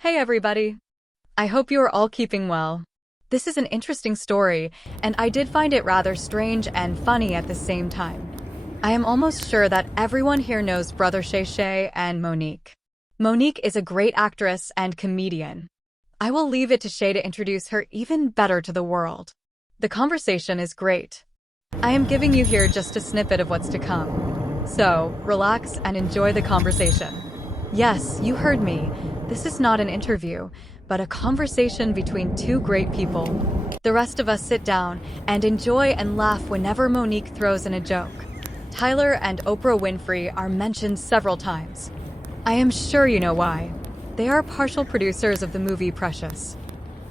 Hey everybody! I hope you are all keeping well. This is an interesting story, and I did find it rather strange and funny at the same time. I am almost sure that everyone here knows brother Shay Shay and Monique. Monique is a great actress and comedian. I will leave it to Shay to introduce her even better to the world. The conversation is great. I am giving you here just a snippet of what's to come. So, relax and enjoy the conversation. Yes, you heard me. This is not an interview, but a conversation between two great people. The rest of us sit down and enjoy and laugh whenever Monique throws in a joke. Tyler and Oprah Winfrey are mentioned several times. I am sure you know why. They are partial producers of the movie Precious.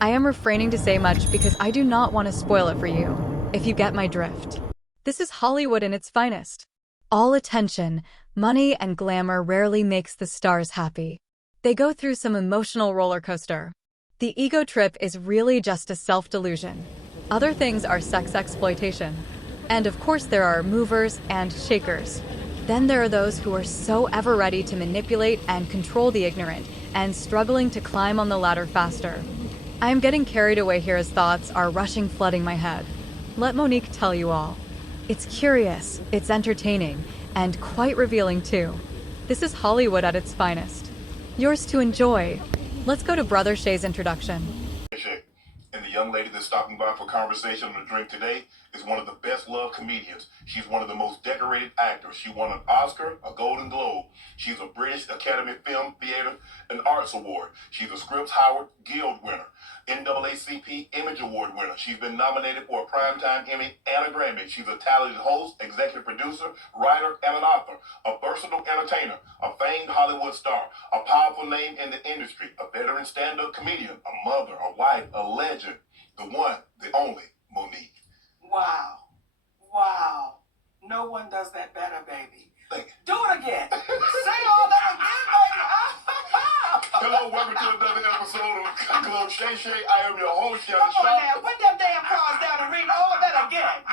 I am refraining to say much because I do not want to spoil it for you, if you get my drift. This is Hollywood in its finest. All attention, money, and glamour rarely makes the stars happy. They go through some emotional roller coaster. The ego trip is really just a self-delusion. Other things are sex exploitation. And of course there are movers and shakers. Then there are those who are so ever ready to manipulate and control the ignorant and struggling to climb on the ladder faster. I am getting carried away here as thoughts are rushing flooding my head. Let Monique tell you all. It's curious, it's entertaining, and quite revealing too. This is Hollywood at its finest. Yours to enjoy. Let's go to Brother Shay's introduction. Shay, and the young lady that's stopping by for conversation and a drink today is one of the best loved comedians. She's one of the most decorated actors. She won an Oscar, a Golden Globe. She's a British Academy Film Theatre and Arts Award. She's a Scripps Howard Guild winner, NAACP Image Award winner. She's been nominated for a Primetime Emmy and a Grammy. She's a talented host, executive producer, writer, and an author, a versatile entertainer, a famed Hollywood star, a powerful name in the industry, a veteran stand-up comedian, a mother, a wife, a legend, the one, the only, Monique. Wow. Wow. No one does that better, baby. Thank you. Do it again. Say all that again, baby. Hello, welcome to another episode of Club Shay Shay. I am your host, Shay Come on now, Shay. put them damn cards down and read all of that again.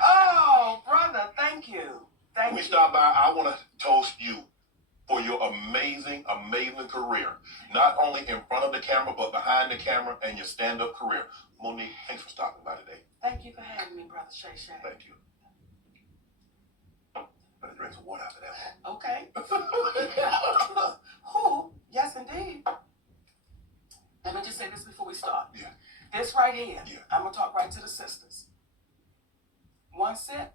Oh, brother, thank you. Thank We you. stopped by. I want to toast you for your amazing, amazing career. Not only in front of the camera, but behind the camera and your stand-up career. Monique, thanks for stopping by today. Thank you for having me, brother Shay Shay. Thank you. Better drink some water after that one. Okay. Oh, yes, indeed. Let me just say this before we start. Yeah. This right here, Yeah. I'm going to talk right to the sisters. One sip,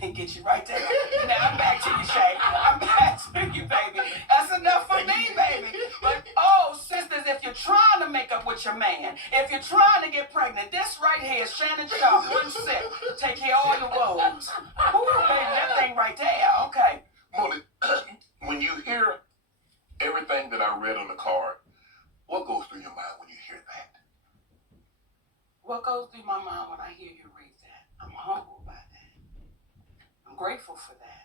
and get you right there. Now I'm back to you, Shay. I'm back to you, baby. That's enough for me, baby. But, oh, sisters, if you're trying to make up with your man, if you're trying to get pregnant, this right here is Shannon Sharp. One sip, take care of all your woes. Ooh, baby, that thing right there. Okay. Monique, when you hear everything that I read on the card, what goes through your mind when you hear that? What goes through my mind when I hear you read that? I'm humbled by that. I'm grateful for that.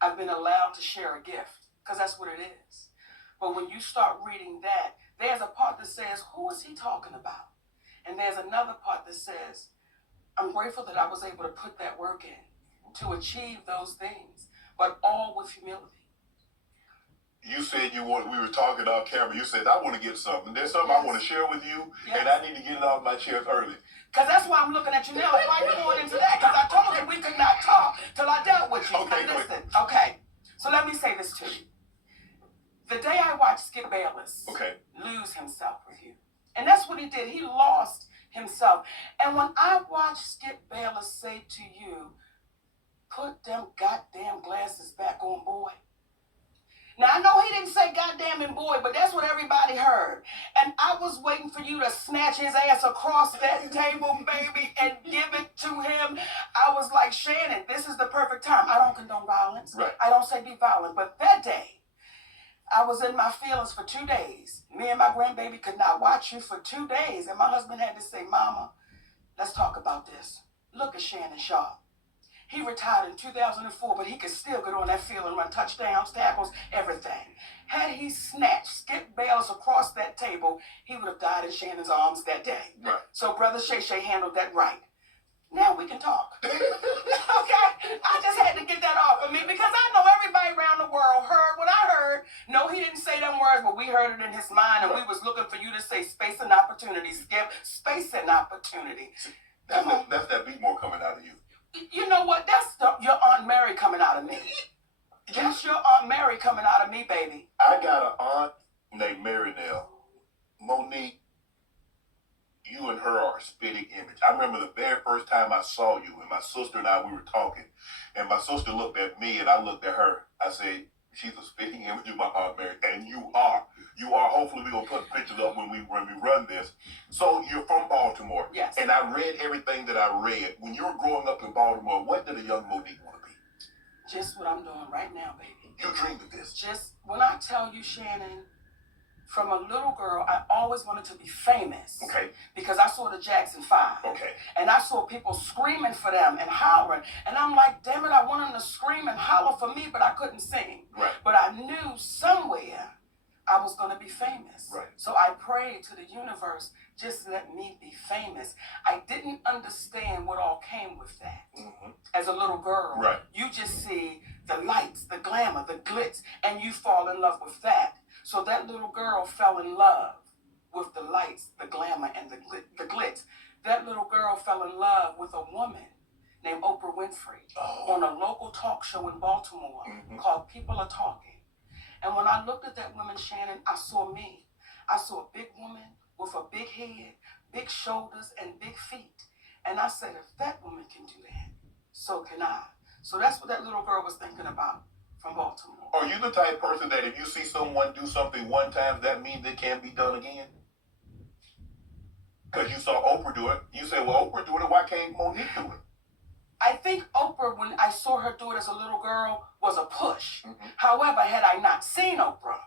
I've been allowed to share a gift, because that's what it is. But when you start reading that, there's a part that says, who is he talking about? And there's another part that says, I'm grateful that I was able to put that work in to achieve those things, but all with humility. You said we were talking off camera. You said, I want to get something. There's something I want to share with you, and I need to get it off my chest early. Because that's why I'm looking at you now. That's why I'm going into that. Because I told you we could not talk till I dealt with you. Okay, now listen. Okay. So let me say this to you. The day I watched Skip Bayless lose himself with you, and that's what he did. He lost himself. And when I watched Skip Bayless say to you, put them goddamn glasses back on, boy. Now, I know he didn't say goddamn and boy, but that's what everybody heard. And I was waiting for you to snatch his ass across that table, baby, and give it to him. I was like, Shannon, this is the perfect time. I don't condone violence. Right. I don't say be violent. But that day, I was in my feelings for 2 days. Me and my grandbaby could not watch you for 2 days. And my husband had to say, Mama, let's talk about this. Look at Shannon Sharp. He retired in 2004, but he could still get on that field and run touchdowns, tackles, everything. Had he snatched Skip Bayless across that table, he would have died in Shannon's arms that day. Right. So Brother Shay Shay handled that right. Now we can talk. Okay? I just had to get that off of me because I know everybody around the world heard what I heard words, but we heard it in his mind, and we was looking for you to say space and opportunity, Skip. Space and opportunity. That's that B-more coming out of you. You know what? That's your Aunt Mary coming out of me. That's your Aunt Mary coming out of me, baby. I got an aunt named Mary now. Monique, you and her are a spitting image. I remember the very first time I saw you, and my sister and I, we were talking, and my sister looked at me, and I looked at her. I said, she's a spitting image of my Aunt Mary, and you are. You are. Hopefully, we're going to put pictures up when we run this. So, you're from Baltimore. Yes. And I read everything that I read. When you were growing up in Baltimore, what did a young Monique want to be? Just what I'm doing right now, baby. You dreamed of this. Just when I tell you, Shannon, from a little girl, I always wanted to be famous. Okay. Because I saw the Jackson 5. Okay. And I saw people screaming for them and hollering. And I'm like, damn it, I want them to scream and holler for me, but I couldn't sing. Right. But I knew somewhere I was going to be famous. Right. So I prayed to the universe, just let me be famous. I didn't understand what all came with that. Mm-hmm. As a little girl, right. You just see the lights, the glamour, the glitz, and you fall in love with that. So that little girl fell in love with the lights, the glamour, and the glitz. That little girl fell in love with a woman named Oprah Winfrey on a local talk show in Baltimore called People Are Talking. And when I looked at that woman, Shannon, I saw me. I saw a big woman with a big head, big shoulders, and big feet. And I said, if that woman can do that, so can I. So that's what that little girl was thinking about from Baltimore. Are you the type of person that if you see someone do something one time, that means it can't be done again? Because you saw Oprah do it. You say, well, Oprah do it, why can't Monique do it? I think Oprah, when I saw her do it as a little girl, was a push. However, had I not seen Oprah,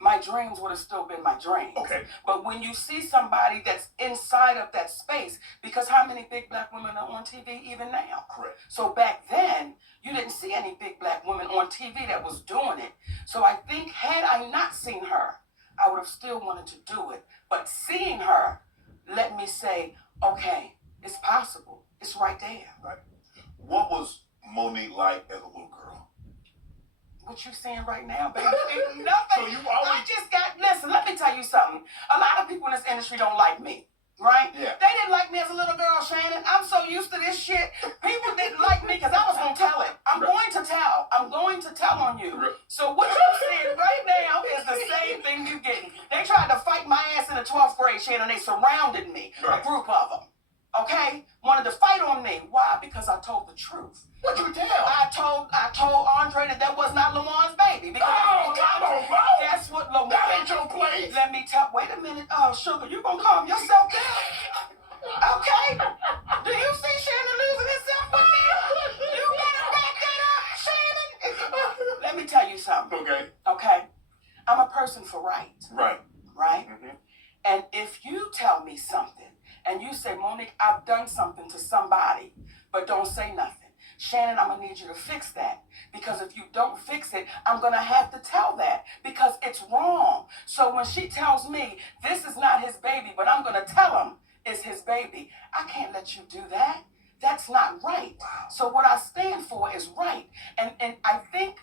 my dreams would have still been my dreams. Okay. But when you see somebody that's inside of that space, because how many big black women are on TV even now? Correct. So back then, you didn't see any big black women on TV that was doing it. So I think had I not seen her, I would have still wanted to do it. But seeing her, let me say, okay, it's possible. It's right there. Right. What was Monique like as a little girl? What you saying right now, baby? Ain't nothing. So you always... I just got, listen, let me tell you something. A lot of people in this industry don't like me, right? Yeah. They didn't like me as a little girl, Shannon. I'm so used to this shit. People didn't like me because I was going to tell it. I'm going to tell. I'm going to tell on you. So what you're saying right now is the same thing you're getting. They tried to fight my ass in the 12th grade, Shannon. They surrounded me, a group of them. Okay? Wanted to fight on me. Why? Because I told the truth. What'd you tell? I told Andre that was not Lamon's baby. Because come on, bro. Guess what, Lamon? That ain't your place. Let me tell. Wait a minute. Sugar, you gonna calm yourself down? Okay? Do you see Shannon losing himself with me? You better back that up, Shannon. Let me tell you something. Okay. Okay? I'm a person for right. Right. Right? And if you tell me something, and you say, Monique, I've done something to somebody, but don't say nothing. Shannon, I'm going to need you to fix that. Because if you don't fix it, I'm going to have to tell that. Because it's wrong. So when she tells me, this is not his baby, but I'm going to tell him it's his baby, I can't let you do that. That's not right. Wow. So what I stand for is right. And I think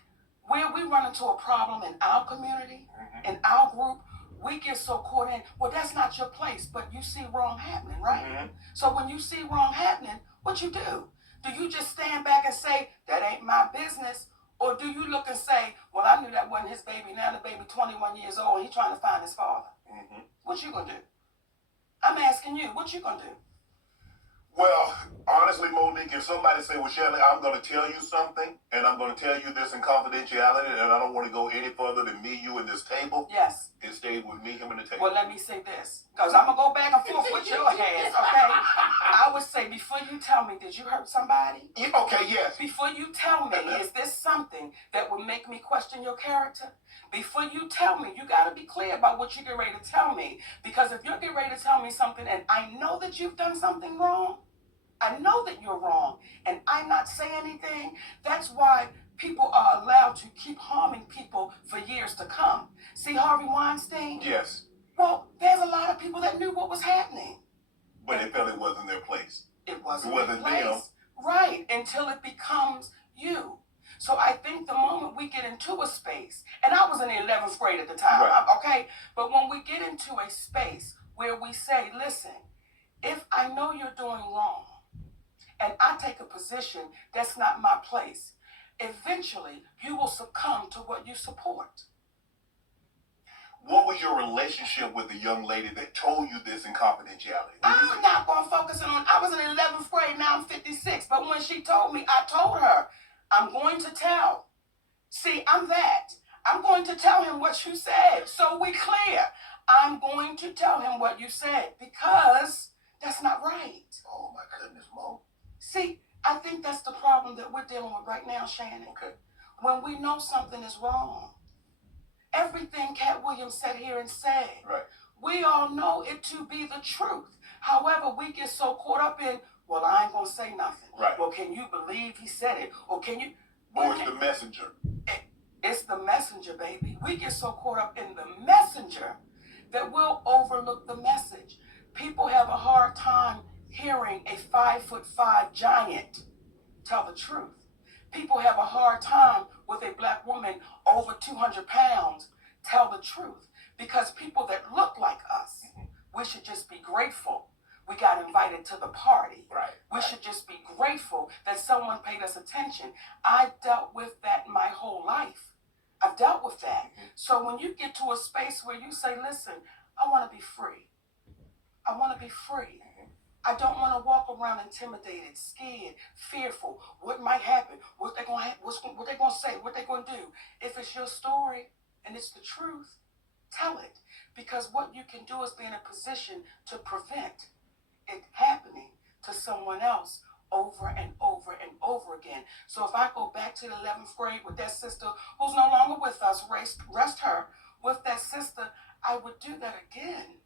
where we run into a problem in our community, in our group, we get so caught in, well, that's not your place, but you see wrong happening, right? So when you see wrong happening, what you do? Do you just stand back and say, that ain't my business? Or do you look and say, well, I knew that wasn't his baby. Now the baby 21 years old and he's trying to find his father. What you gonna do? I'm asking you, what you gonna do? Well, honestly, Monique, if somebody say, well, Shannon, I'm going to tell you something, and I'm going to tell you this in confidentiality, and I don't want to go any further than me, you, and this table. Yes. It stayed with me, him, and the table. Well, let me say this, because I'm going to go back and forth with your ass, okay? I would say, before you tell me, did you hurt somebody? Yeah, okay, yes. Before you tell me, is this something that would make me question your character? Before you tell me, you got to be clear about what you're getting ready to tell me. Because if you're getting ready to tell me something and I know that you've done something wrong, I know that you're wrong, and I not say anything, that's why people are allowed to keep harming people for years to come. See Harvey Weinstein? Yes. Well, there's a lot of people that knew what was happening. But they felt it wasn't their place. It wasn't It wasn't their place. them. Right, until it becomes you. So I think the moment we get into a space, and I was in the 11th grade at the time, okay? But when we get into a space where we say, listen, if I know you're doing wrong, and I take a position that's not my place, eventually you will succumb to what you support. What was your relationship with the young lady that told you this in confidentiality? I'm not going to focus on, I was in 11th grade, now I'm 56. But when she told me, I told her, I'm going to tell. See, I'm that. I'm going to tell him what you said. So we clear. I'm going to tell him what you said because that's not right. Oh my goodness, Mo. See, I think that's the problem that we're dealing with right now, Shannon. Okay. When we know something is wrong, everything Cat Williams sat here and said, right, we all know it to be the truth. However, we get so caught up in, well, I ain't going to say nothing. Right. Well, can you believe he said it? Or can you? Or it's the messenger. It's the messenger, baby. We get so caught up in the messenger that we'll overlook the message. People have a hard time hearing a 5'5" giant tell the truth. People have a hard time with a black woman over 200 pounds tell the truth. Because people that look like us, we should just be grateful we got invited to the party. Right. We should just be grateful that someone paid us attention. I dealt with that my whole life. I've dealt with that. So when you get to a space where you say, listen, I want to be free. I want to be free. I don't want to walk around intimidated, scared, fearful. What might happen? What they gonna what they gonna say? What they gonna do? If it's your story and it's the truth, tell it. Because what you can do is be in a position to prevent it happening to someone else over and over and over again. So if I go back to the 11th grade with that sister who's no longer with us, rest her with that sister, I would do that again.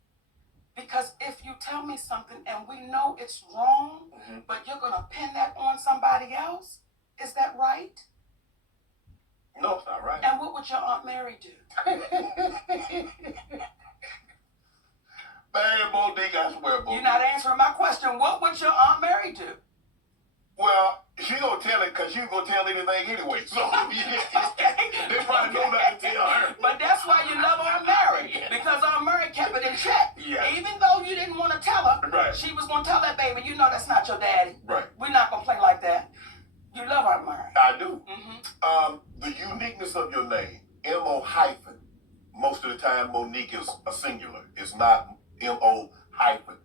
Because if you tell me something and we know it's wrong, but you're going to pin that on somebody else, is that right? No, it's not right. And what would your Aunt Mary do? Man, Monique, I swear, Monique. You're not answering my question. What would your Aunt Mary do? Well, she gonna tell it because she gonna tell anything anyway. So they probably know not to tell her. But that's why you love Aunt Mary, because Aunt Mary kept it in check. Yeah. Even though you didn't want to tell her, right, she was gonna tell that baby, you know that's not your daddy. Right. We're not gonna play like that. You love Aunt Mary. I do. The uniqueness of your name, M-O hyphen. Most of the time, Monique is a singular. It's not M-O hyphen.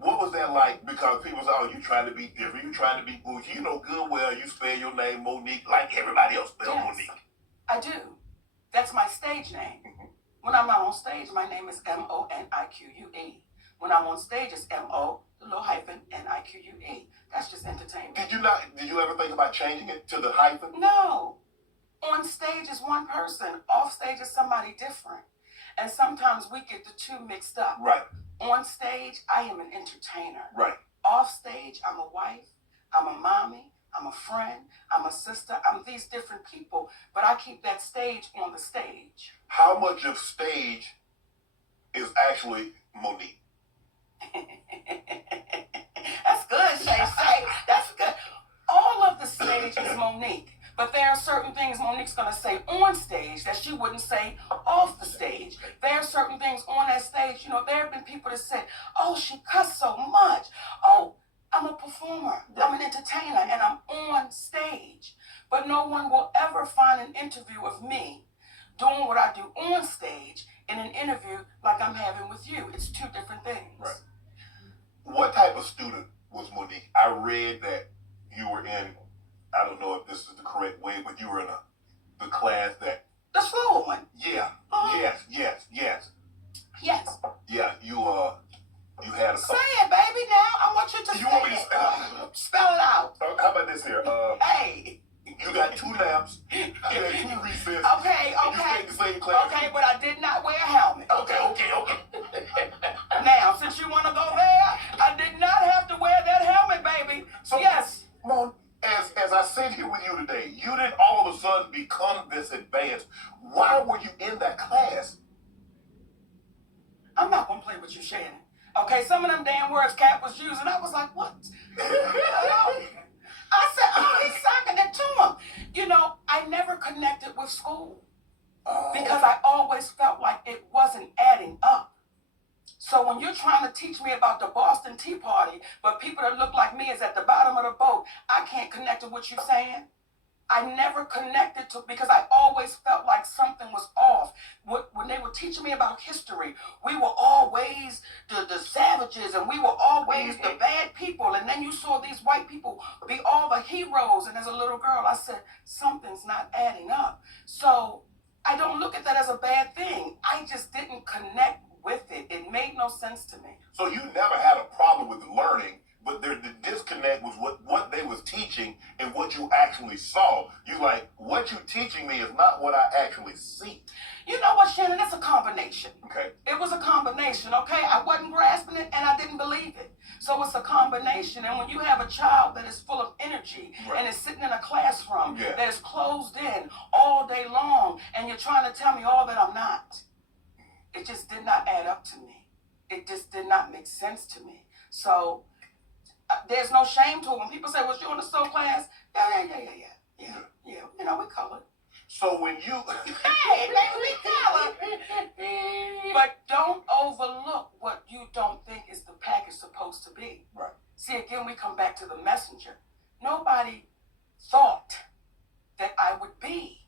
What was that like? Because people say, oh, you trying to be different. You trying to be bougie. You know good well you spell your name Monique like everybody else spells Monique. I do. That's my stage name. When I'm out on stage, my name is M-O-N-I-Q-U-E. When I'm on stage, it's M-O, the little hyphen, N-I-Q-U-E. That's just entertainment. Did you ever think about changing it to the hyphen? No. On stage is one person. Off stage is somebody different. And sometimes we get the two mixed up. Right. On stage, I am an entertainer. Right. Off stage, I'm a wife, I'm a mommy, I'm a friend, I'm a sister, I'm these different people, but I keep that stage on the stage. How much of stage is actually Monique? That's good, Shay Shay. That's good. All of the stage is Monique. But there are certain things Monique's going to say on stage that she wouldn't say off the stage. There are certain things on that stage. You know, there have been people that said, oh, she cussed so much. Oh, I'm a performer. I'm an entertainer, and I'm on stage. But no one will ever find an interview of me doing what I do on stage in an interview like I'm having with you. It's two different things. Right. What type of student was Monique? I read that you were in, I don't know if this is the correct way, but you were in the class that... The slow one. Yeah. Yes. Yes. Yeah, you had a... Say it, baby, now. I want you to say it. You want me to spell it out. How about this here? Hey. You got 2 lamps, you had 2 recesses. Okay. You stayed in the same class. Okay, but I did not wear a helmet. Okay. Now, since you want to go there, I did not have to wear that helmet, baby. So, yes. Mon, as I sit here with you today, you didn't all of a sudden become this advanced. Why were you in that class? I'm not going to play with you, Shannon. Okay, some of them damn words Cat was using, I was like, what? I said, oh, he's sucking it to him. I never connected with school because I always felt like it wasn't adding up. So when you're trying to teach me about the Boston Tea Party, but people that look like me is at the bottom of the boat, I can't connect to what you're saying. I never connected to, because I always felt like something was off. When they were teaching me about history, we were always the savages, and we were always the bad people. And then you saw these white people be all the heroes. And as a little girl, I said, something's not adding up. So I don't look at that as a bad thing. I just didn't connect with it. It made no sense to me. So you never had a problem with learning, but the disconnect was what they was teaching and what you actually saw. You like, what you teaching me is not what I actually see. You know what, Shannon? It's a combination. Okay. It was a combination, okay? I wasn't grasping it and I didn't believe it. So it's a combination. And when you have a child that is full of energy and is sitting in a classroom that is closed in all day long, and you're trying to tell me all that I'm not, it just did not add up to me. It just did not make sense to me. So there's no shame to it. When people say, was you in the soul class? Yeah. We colored. So when you... Hey, baby, we colored. But don't overlook what you don't think is the package supposed to be. Right. See, again, we come back to the messenger. Nobody thought that I would be.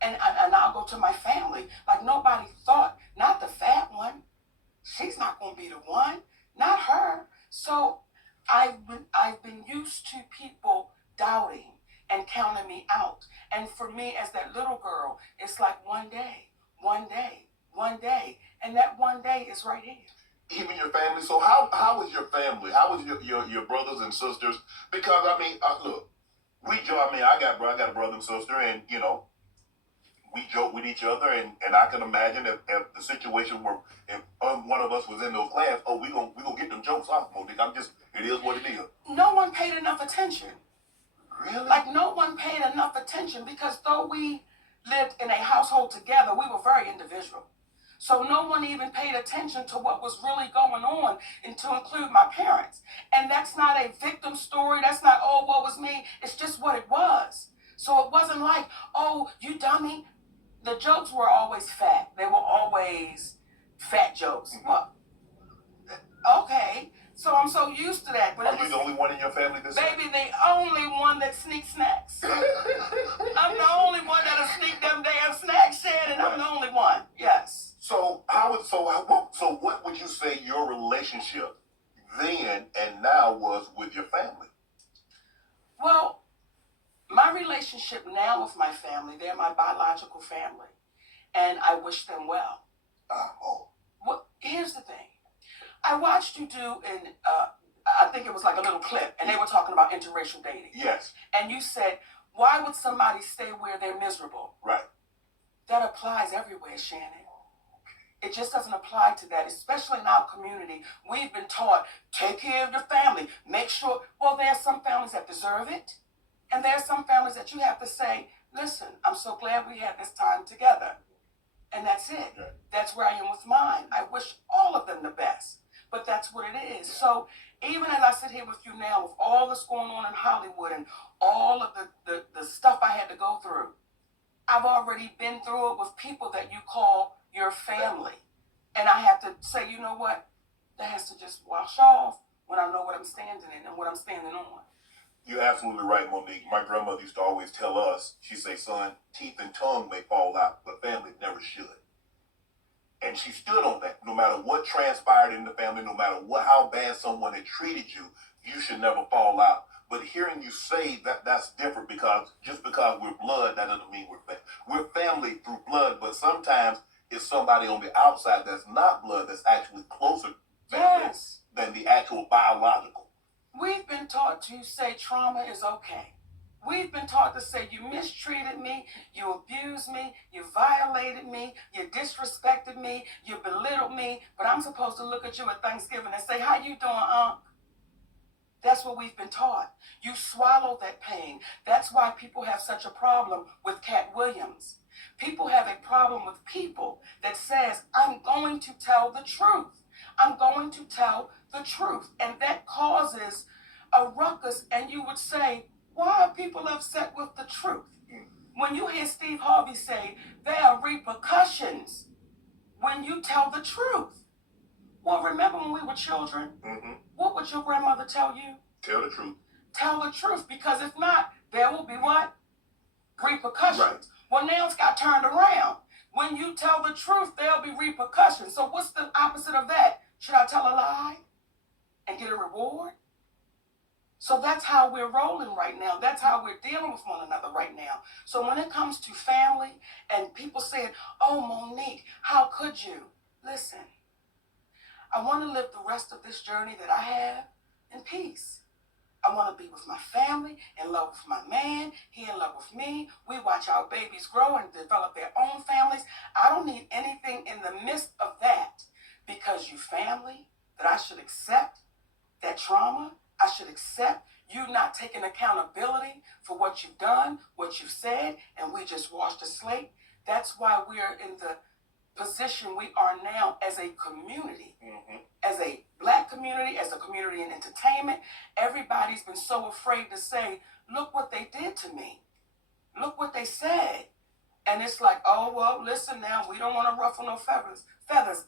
And I'll go to my family. Like, nobody thought, not the fat one. She's not going to be the one. Not her. So I've been used to people doubting and counting me out. And for me, as that little girl, it's like one day. And that one day is right here. Even your family. So how was your family? How was your brothers and sisters? Because, I mean, look, I got a brother and sister, and, we joke with each other, and I can imagine if the situation were, if one of us was in those class, we gonna get them jokes off, Monique. It is what it is. No one paid enough attention. Really? Like, no one paid enough attention, because though we lived in a household together, we were very individual. So no one even paid attention to what was really going on, and to include my parents. And that's not a victim story. That's not, oh, what was me? It's just what it was. So it wasn't like, oh, you dummy. The jokes were always fat. They were always fat jokes. Well, okay. So I'm so used to that. But are you the only one in your family that's... Baby, the only one that sneaks snacks. I'm the only one that'll sneak them damn snacks, Shannon. I'm the only one. Yes. So what would you say your relationship then and now was with your family? Well, my relationship now with my family, they're my biological family, and I wish them well. Well, here's the thing. I watched you do I think it was like a little clip, and they were talking about interracial dating. Yes. And you said, why would somebody stay where they're miserable? Right. That applies everywhere, Shannon. It just doesn't apply to that, especially in our community. We've been taught, take care of your family, make sure. Well, there are some families that deserve it. And there are some families that you have to say, listen, I'm so glad we had this time together. And that's it. Yeah. That's where I am with mine. I wish all of them the best. But that's what it is. Yeah. So even as I sit here with you now, with all that's going on in Hollywood and all of the stuff I had to go through, I've already been through it with people that you call your family. And I have to say, you know what? That has to just wash off when I know what I'm standing in and what I'm standing on. You're absolutely right, Monique. My grandmother used to always tell us, she'd say, son, teeth and tongue may fall out, but family never should. And she stood on that. No matter what transpired in the family, no matter how bad someone had treated you, you should never fall out. But hearing you say that's different, because just because we're blood, that doesn't mean we're family through blood, but sometimes it's somebody on the outside that's not blood that's actually closer family than the actual biological. We've been taught to say trauma is okay. We've been taught to say you mistreated me, you abused me, you violated me, you disrespected me, you belittled me, but I'm supposed to look at you at Thanksgiving and say, how you doing, That's what we've been taught. You swallow that pain. That's why people have such a problem with Cat Williams. People have a problem with people that says, I'm going to tell the truth. I'm going to tell the truth. And that causes a ruckus, and you would say, why are people upset with the truth? When you hear Steve Harvey say there are repercussions when you tell the truth. Well, remember when we were children? What would your grandmother tell you? Tell the truth. Tell the truth, because if not, there will be what? Repercussions. Right. Well, now it's got turned around. When you tell the truth, there'll be repercussions. So what's the opposite of that? Should I tell a lie and get a reward? So that's how we're rolling right now. That's how we're dealing with one another right now. So when it comes to family and people saying, oh, Monique, how could you? Listen, I want to live the rest of this journey that I have in peace. I want to be with my family, in love with my man, he in love with me. We watch our babies grow and develop their own families. I don't need anything in the midst of that, because you family, that I should accept that trauma. I should accept you not taking accountability for what you've done, what you've said, and we just washed the slate. That's why we're in the position we are now as a community, as a Black community, as a community in entertainment. Everybody's been so afraid to say, look what they did to me. Look what they said. And it's like, oh, well, listen now, we don't want to ruffle no feathers,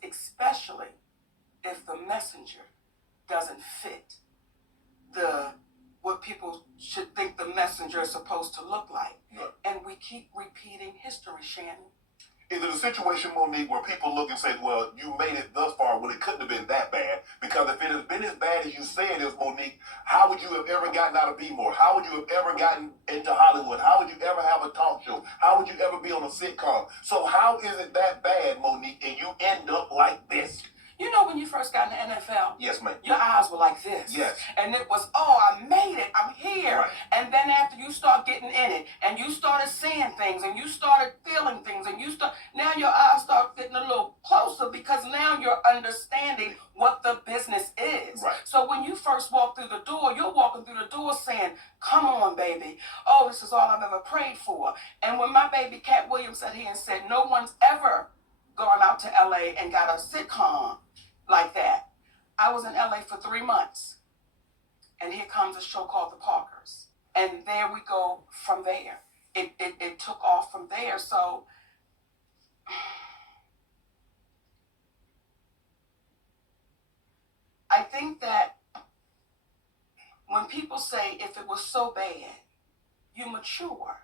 especially if the messenger doesn't fit what people should think the messenger is supposed to look like. Yeah. And we keep repeating history, Shannon. Is it a situation, Monique, where people look and say, well, you made it thus far when it couldn't have been that bad? Because if it has been as bad as you say it is, Monique, how would you have ever gotten out of B-More? How would you have ever gotten into Hollywood? How would you ever have a talk show? How would you ever be on a sitcom? So how is it that bad, Monique, and you end up like this? You know when you first got in the NFL? Yes, ma'am. Your eyes were like this. Yes. And it was, oh, I made it. I'm here. Right. And then after you start getting in it, and you started seeing things, and you started feeling things, and now your eyes start getting a little closer, because now you're understanding what the business is. Right. So when you first walk through the door, you're walking through the door saying, come on, baby. Oh, this is all I've ever prayed for. And when my baby Cat Williams sat here and said, no one's ever gone out to LA and got a sitcom like that. I was in LA for 3 months, and here comes a show called The Parkers, and there we go from there. It took off from there. So I think that when people say if it was so bad, you mature.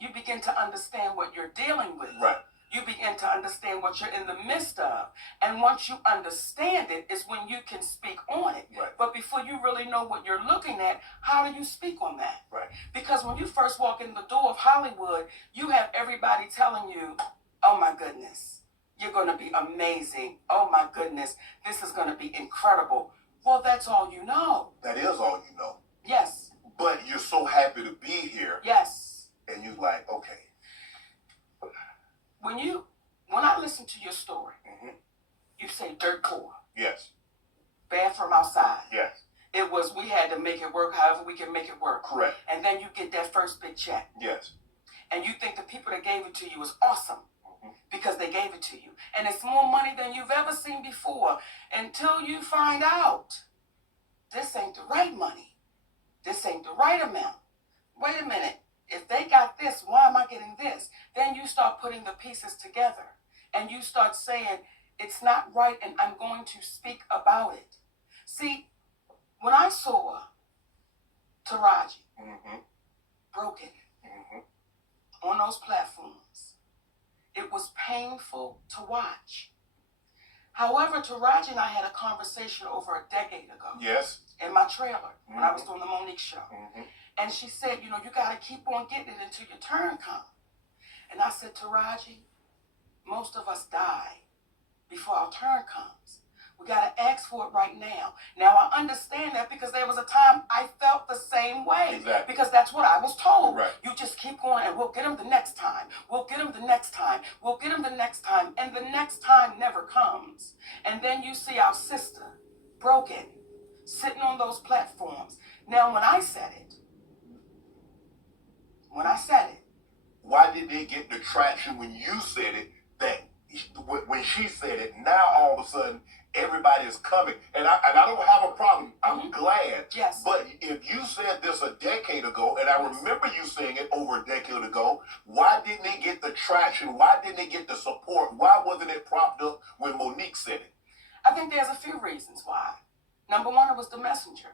You begin to understand what you're dealing with. Right. You begin to understand what you're in the midst of. And once you understand it is when you can speak on it. Right. But before you really know what you're looking at, how do you speak on that? Right. Because when you first walk in the door of Hollywood, you have everybody telling you, oh my goodness, you're going to be amazing. Oh my goodness, this is going to be incredible. Well, that's all you know. That is all you know. Yes. But you're so happy to be here. Yes. And you're like, okay. When I listen to your story, you say dirt poor. Yes. Bathroom outside. Yes. It was, we had to make it work however we can make it work. Correct. And then you get that first big check. Yes. And you think the people that gave it to you is awesome because they gave it to you. And it's more money than you've ever seen before until you find out this ain't the right money. This ain't the right amount. Wait a minute. If they got this, why am I getting this? Then you start putting the pieces together and you start saying, it's not right and I'm going to speak about it. See, when I saw Taraji broken on those platforms, it was painful to watch. However, Taraji and I had a conversation over a decade ago. Yes. In my trailer when I was doing the Monique show. And she said, you got to keep on getting it until your turn comes. And I said, Taraji, most of us die before our turn comes. We got to ask for it right now. Now, I understand that because there was a time I felt the same way. Exactly. Because that's what I was told. Right. You just keep going and we'll get them the next time. We'll get them the next time. We'll get them the next time. And the next time never comes. And then you see our sister broken, sitting on those platforms. Now, when I said it, why did they get the traction when you said it that when she said it, now all of a sudden everybody is coming. And I don't have a problem. I'm glad. Yes. But if you said this a decade ago, and I remember you saying it over a decade ago, why didn't it get the traction? Why didn't it get the support? Why wasn't it propped up when Monique said it? I think there's a few reasons why. Number one, it was the messenger.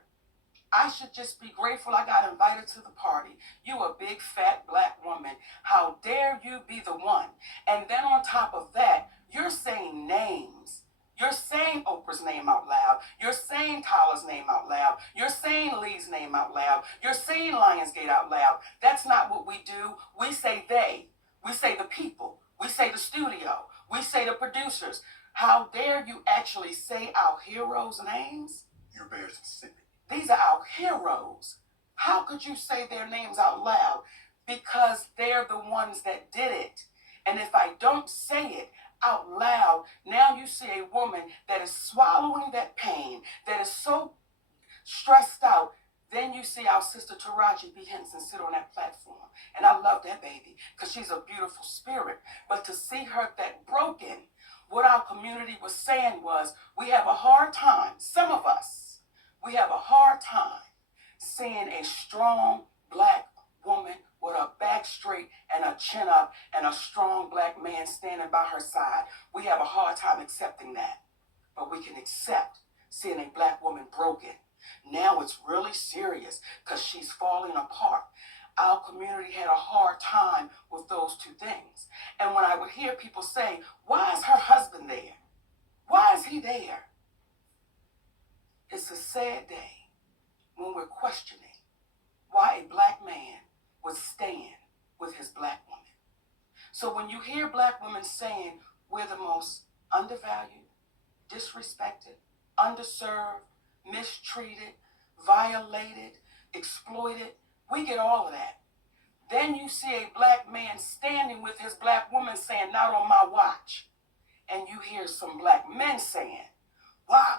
I should just be grateful I got invited to the party. You a big, fat, black woman. How dare you be the one? And then on top of that, you're saying names. You're saying Oprah's name out loud. You're saying Tyler's name out loud. You're saying Lee's name out loud. You're saying Lionsgate out loud. That's not what we do. We say they. We say the people. We say the studio. We say the producers. How dare you actually say our heroes' names? You're very specific. These are our heroes. How could you say their names out loud? Because they're the ones that did it. And if I don't say it out loud, now you see a woman that is swallowing that pain, that is so stressed out. Then you see our sister Taraji B. Henson sit on that platform. And I love that baby because she's a beautiful spirit. But to see her that broken, what our community was saying was, we have a hard time, some of us, we have a hard time seeing a strong black woman with her back straight and her chin up and a strong black man standing by her side. We have a hard time accepting that. But we can accept seeing a black woman broken. Now it's really serious because she's falling apart. Our community had a hard time with those two things. And when I would hear people say, why is her husband there? Why is he there? It's a sad day when we're questioning why a black man would stand with his black woman. So when you hear black women saying we're the most undervalued, disrespected, underserved, mistreated, violated, exploited, we get all of that. Then you see a black man standing with his black woman saying, not on my watch. And you hear some black men saying, why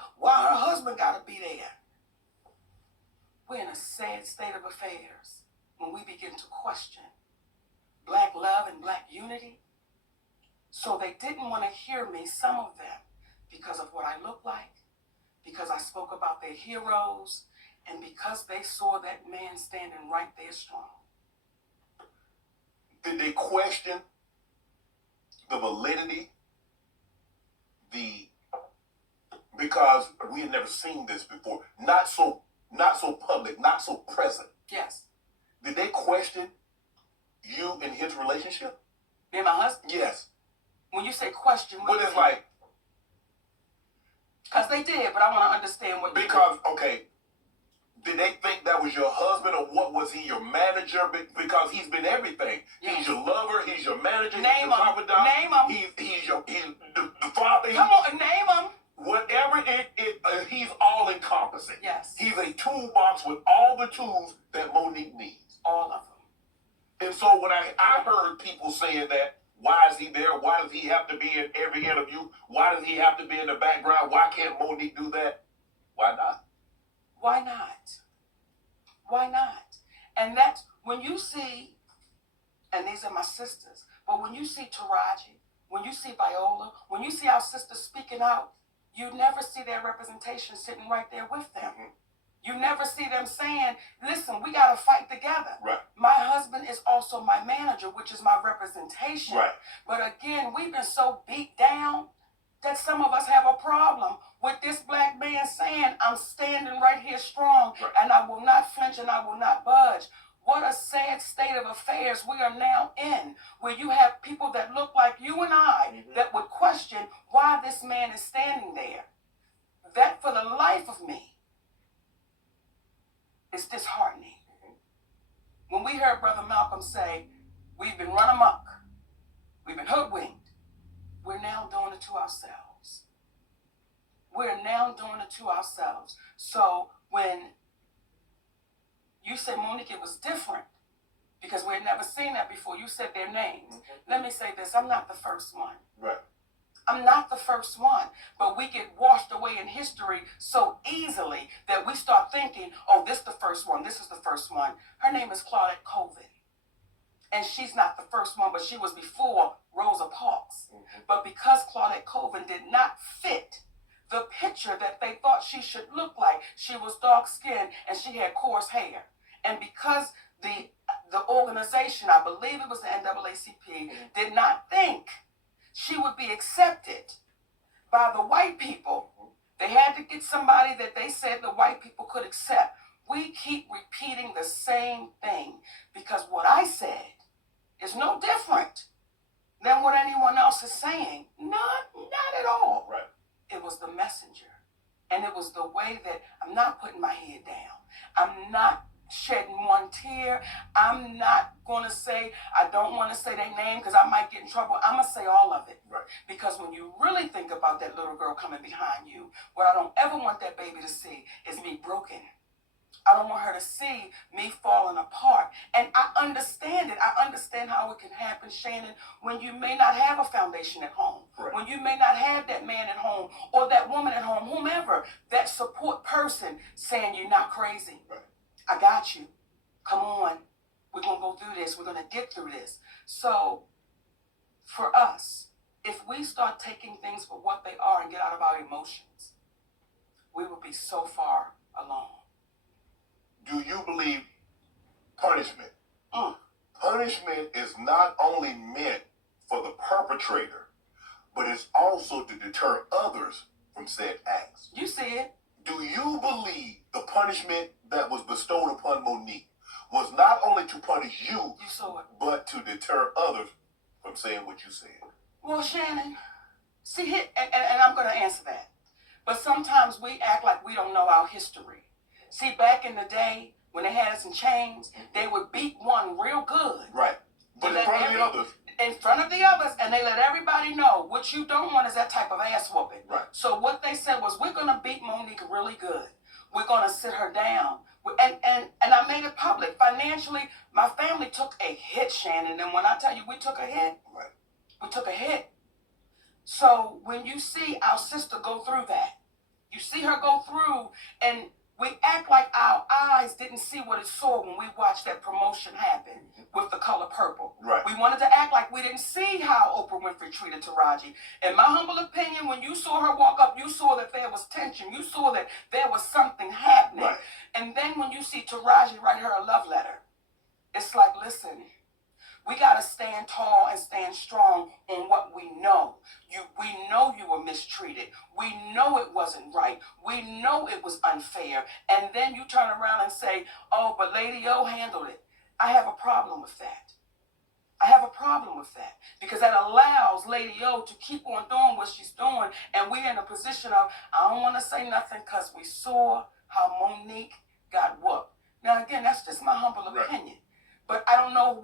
her husband gotta be there? We're in a sad state of affairs when we begin to question black love and black unity. So they didn't want to hear me, some of them, because of what I look like, because I spoke about their heroes, and because they saw that man standing right there strong. Did they question the validity, because we had never seen this before, not so public, not so present. Yes. Did they question you and his relationship? Me and my husband? Yes. When you say question, what is like? Because they did, but I want to understand what. Because okay, did they think that was your husband, or what was he? Your manager? Because he's been everything. Yes. He's your lover. He's your manager. Name he's your confidant. Name him. He's the father. Come on, name him. Whatever he's all encompassing. Yes. He's a toolbox with all the tools that Monique needs. All of them. And so when I heard people saying that, why is he there? Why does he have to be in every interview? Why does he have to be in the background? Why can't Monique do that? Why not? Why not? Why not? And that's when you see, and these are my sisters, but when you see Taraji, when you see Viola, when you see our sisters speaking out, you never see their representation sitting right there with them. Mm-hmm. You never see them saying, listen, we got to fight together. Right. My husband is also my manager, which is my representation. Right. But again, we've been so beat down that some of us have a problem with this black man saying, I'm standing right here strong, right, and I will not flinch and I will not budge. What a sad state of affairs we are now in, where you have people that look like you and I, mm-hmm, that would question why this man is standing there. That, for the life of me, is disheartening. Mm-hmm. When we heard Brother Malcolm say, we've been run amok, we've been hoodwinked, we're now doing it to ourselves. We're now doing it to ourselves. So when you said, Monique, it was different because we had never seen that before. You said their names. Mm-hmm. Let me say this. I'm not the first one. Right. I'm not the first one. But we get washed away in history so easily that we start thinking, oh, this is the first one. This is the first one. Her name is Claudette Colvin. And she's not the first one, but she was before Rosa Parks. Mm-hmm. But because Claudette Colvin did not fit the picture that they thought she should look like. She was dark-skinned and she had coarse hair. And because the organization, I believe it was the NAACP, did not think she would be accepted by the white people, they had to get somebody that they said the white people could accept. We keep repeating the same thing because what I said is no different than what anyone else is saying. Not at all. Right. It was the messenger. And it was the way that I'm not putting my head down. I'm not shedding one tear. I'm not going to say, I don't want to say their name because I might get in trouble. I'm going to say all of it. Right. Because when you really think about that little girl coming behind you, what I don't ever want that baby to see is me broken. I don't want her to see me falling apart. And I understand it. I understand how it can happen, Shannon, when you may not have a foundation at home, right. When you may not have that man at home or that woman at home, whomever, that support person saying you're not crazy. Right. I got you. Come on. We're going to go through this. We're going to get through this. So for us, if we start taking things for what they are and get out of our emotions, we will be so far along. Do you believe punishment? Punishment is not only meant for the perpetrator, but it's also to deter others from said acts. You see it. Do you believe the punishment that was bestowed upon Monique was not only to punish you, saw it, but to deter others from saying what you said? Well, Shannon, see, and I'm going to answer that. But sometimes we act like we don't know our history. See, back in the day, when they had us in chains, they would beat one real good. Right. But in front of the others. In front of the others, and they let everybody know what you don't want is that type of ass whooping. Right. So what they said was, we're going to beat Monique really good. We're going to sit her down. And I made it public. Financially, my family took a hit, Shannon. And when I tell you we took a hit, right. We took a hit. So when you see our sister go through that, you see her go through, and we act like our eyes didn't see what it saw when we watched that promotion happen with the color purple. Right. We wanted to act like we didn't see how Oprah Winfrey treated Taraji. In my humble opinion, when you saw her walk up, you saw that there was tension. You saw that there was something happening. Right. And then when you see Taraji write her a love letter, it's like, listen, we got to stand tall and stand strong on what we know. We know you were mistreated. We know it wasn't right. We know it was unfair. And then you turn around and say, oh, but Lady O handled it. I have a problem with that. I have a problem with that because that allows Lady O to keep on doing what she's doing. And we're in a position of, I don't want to say nothing because we saw how Monique got whooped. Now, again, that's just my humble opinion. But I don't know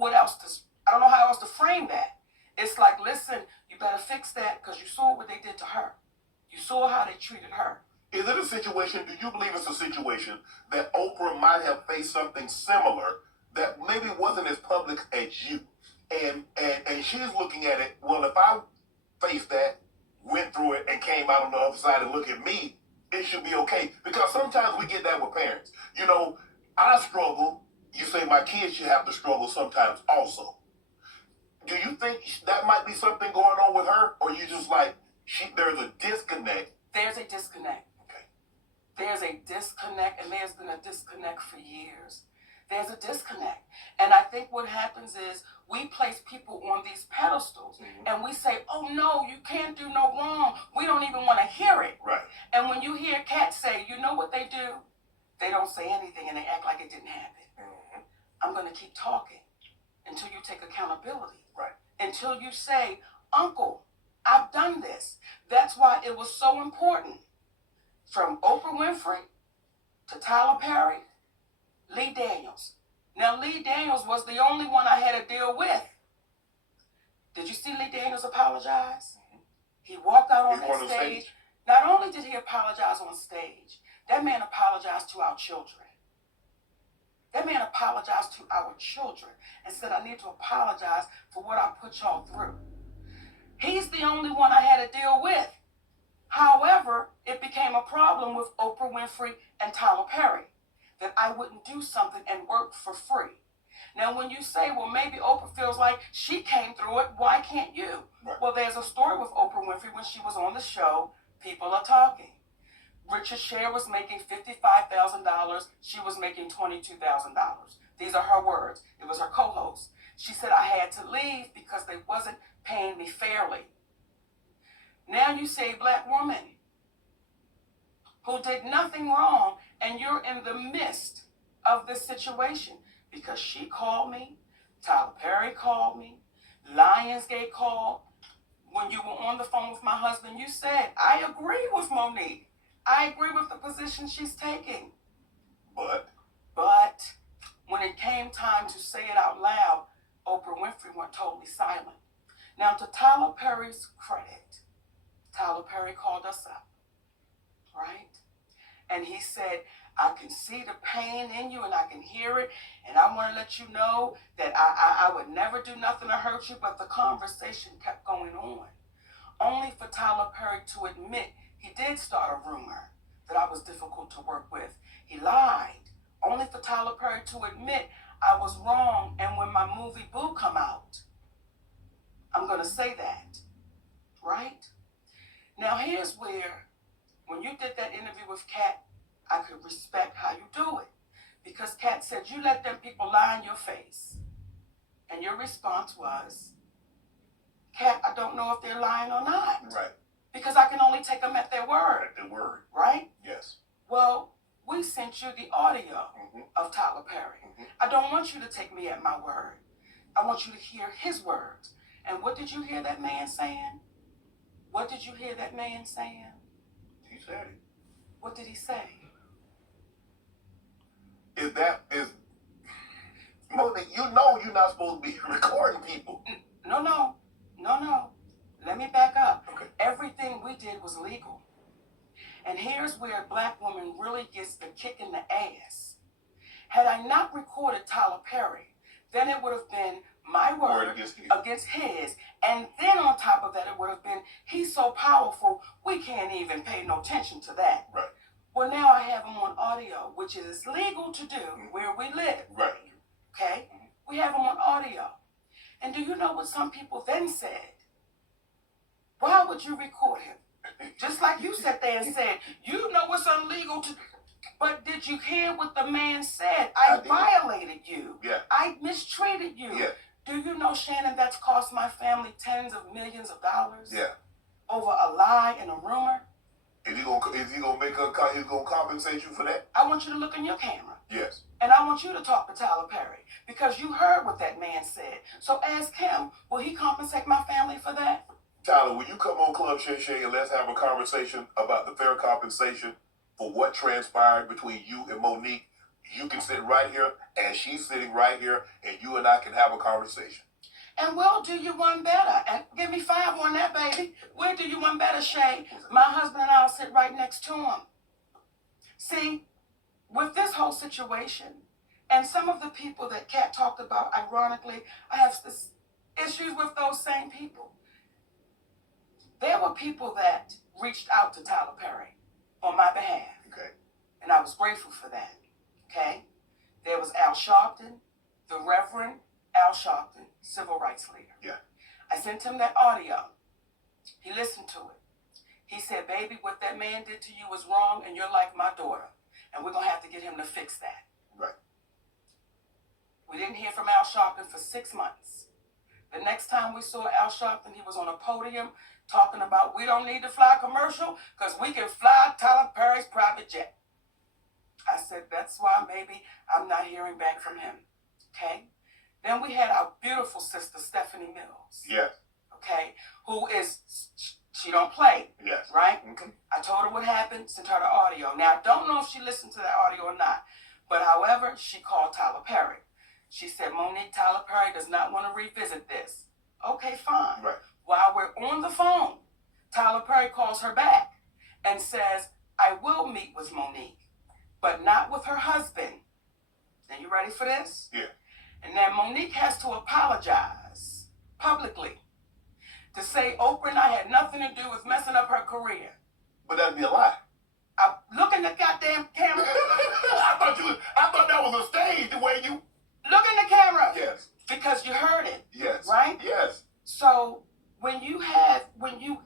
I don't know how else to frame that. It's like, listen, you better fix that because you saw what they did to her. You saw how they treated her. Is it a situation, do you believe it's a situation that Oprah might have faced something similar that maybe wasn't as public as you? And she's looking at it, well, if I faced that, went through it, and came out on the other side and look at me, it should be okay. Because sometimes we get that with parents. You know, I struggle. You say my kids should have to struggle sometimes also. Do you think that might be something going on with her? Or you just like, there's a disconnect? There's a disconnect. Okay. There's a disconnect, and there's been a disconnect for years. There's a disconnect. And I think what happens is we place people on these pedestals, and we say, oh, no, you can't do no wrong. We don't even want to hear it. Right. And when you hear cats say, you know what they do? They don't say anything, and they act like it didn't happen. I'm going to keep talking until you take accountability. Right. Until you say, Uncle, I've done this. That's why it was so important. From Oprah Winfrey to Tyler Perry, Lee Daniels. Now, Lee Daniels was the only one I had to deal with. Did you see Lee Daniels apologize? He walked out on that stage. Not only did he apologize on stage, that man apologized to our children. That man apologized to our children and said, I need to apologize for what I put y'all through. He's the only one I had to deal with. However, it became a problem with Oprah Winfrey and Tyler Perry, that I wouldn't do something and work for free. Now, when you say, well, maybe Oprah feels like she came through it, why can't you? Right. Well, there's a story with Oprah Winfrey when she was on the show, People are talking. Richard Shay was making $55,000. She was making $22,000. These are her words. It was her co-host. She said, I had to leave because they wasn't paying me fairly. Now you say a black woman who did nothing wrong, and you're in the midst of this situation because she called me, Tyler Perry called me, Lionsgate called. When you were on the phone with my husband, you said, I agree with Monique. I agree with the position she's taking. But when it came time to say it out loud, Oprah Winfrey went totally silent. Now, to Tyler Perry's credit, Tyler Perry called us up, right? And he said, I can see the pain in you and I can hear it. And I want to let you know that I would never do nothing to hurt you. But the conversation kept going on. Only for Tyler Perry to admit he did start a rumor that I was difficult to work with. He lied. Only for Tyler Perry to admit I was wrong. And when my movie Boo come out, I'm going to say that, right? Now here's where, when you did that interview with Kat, I could respect how you do it. Because Kat said, you let them people lie in your face. And your response was, Kat, I don't know if they're lying or not. Right. Because I can only take them at their word. At their word. Right? Yes. Well, we sent you the audio of Tyler Perry. I don't want you to take me at my word. I want you to hear his words. And what did you hear that man saying? What did you hear that man saying? He said it. What did he say? Monique, you know you're not supposed to be recording people. No. Let me back up. Okay. Everything we did was legal. And here's where a black woman really gets the kick in the ass. Had I not recorded Tyler Perry, then it would have been my word against his. And then on top of that, it would have been, he's so powerful, we can't even pay no attention to that. Right. Well, now I have him on audio, which is legal to do where we live. Right. Okay? We have him on audio. And do you know what some people then said? Why would you record him? Just like you sat there and said, you know what's illegal to... But did you hear what the man said? I violated you. Yeah. I mistreated you. Yeah. Do you know, Shannon, that's cost my family tens of millions of dollars? Yeah. Over a lie and a rumor? Is he gonna compensate you for that? I want you to look in your camera. Yes. And I want you to talk to Tyler Perry because you heard what that man said. So ask him, will he compensate my family for that? Tyler, will you come on Club Shay Shay and let's have a conversation about the fair compensation for what transpired between you and Monique? You can sit right here and she's sitting right here and you and I can have a conversation. And we'll do you one better. And give me 5 on that, baby. We'll do you one better, Shay. My husband and I'll sit right next to him. See, with this whole situation, and some of the people that Kat talked about, ironically, I have issues with those same people. There were people that reached out to Tyler Perry on my behalf. Okay. And I was grateful for that. Okay? There was Al Sharpton, the Reverend Al Sharpton, civil rights leader. Yeah. I sent him that audio. He listened to it. He said, baby, what that man did to you was wrong, and you're like my daughter. And we're going to have to get him to fix that. Right. We didn't hear from Al Sharpton for 6 months. The next time we saw Al Sharpton, he was on a podium talking about we don't need to fly commercial because we can fly Tyler Perry's private jet. I said, that's why maybe I'm not hearing back from him. Okay? Then we had our beautiful sister, Stephanie Mills. Yes. Okay? Who is, she don't play. Yes. Right? I told her what happened, sent her the audio. Now, I don't know if she listened to that audio or not. But however, she called Tyler Perry. She said, Monique, Tyler Perry does not want to revisit this. Okay, fine. Right. While we're on the phone, Tyler Perry calls her back and says, I will meet with Monique, but not with her husband. Are you ready for this? Yeah. And then Monique has to apologize publicly to say Oprah and I had nothing to do with messing up her career. But that'd be a lie. Look in the goddamn camera. I thought that was a stage, the way you... Look in the camera. Yes. Because you heard it. Yes. Right? Yes. So when you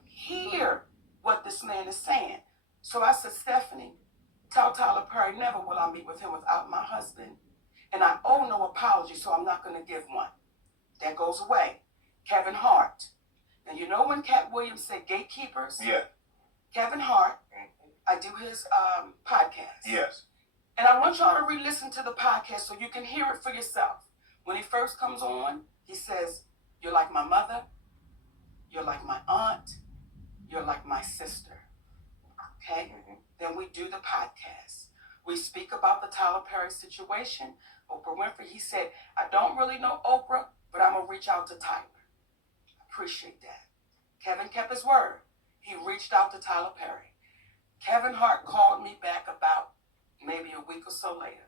hear what this man is saying. So I said, Stephanie, tell Tyler Perry, never will I meet with him without my husband. And I owe no apology, so I'm not going to give one. That goes away. Kevin Hart. And you know when Cat Williams said gatekeepers? Yeah. Kevin Hart, I do his podcast. Yes. And I want y'all to re-listen to the podcast so you can hear it for yourself. When he first comes on, he says, you're like my mother, you're like my aunt, you're like my sister. Okay? Then we do the podcast. We speak about the Tyler Perry situation. Oprah Winfrey, he said, I don't really know Oprah, but I'm going to reach out to Tyler. Appreciate that. Kevin kept his word. He reached out to Tyler Perry. Kevin Hart called me back about maybe a week or so later.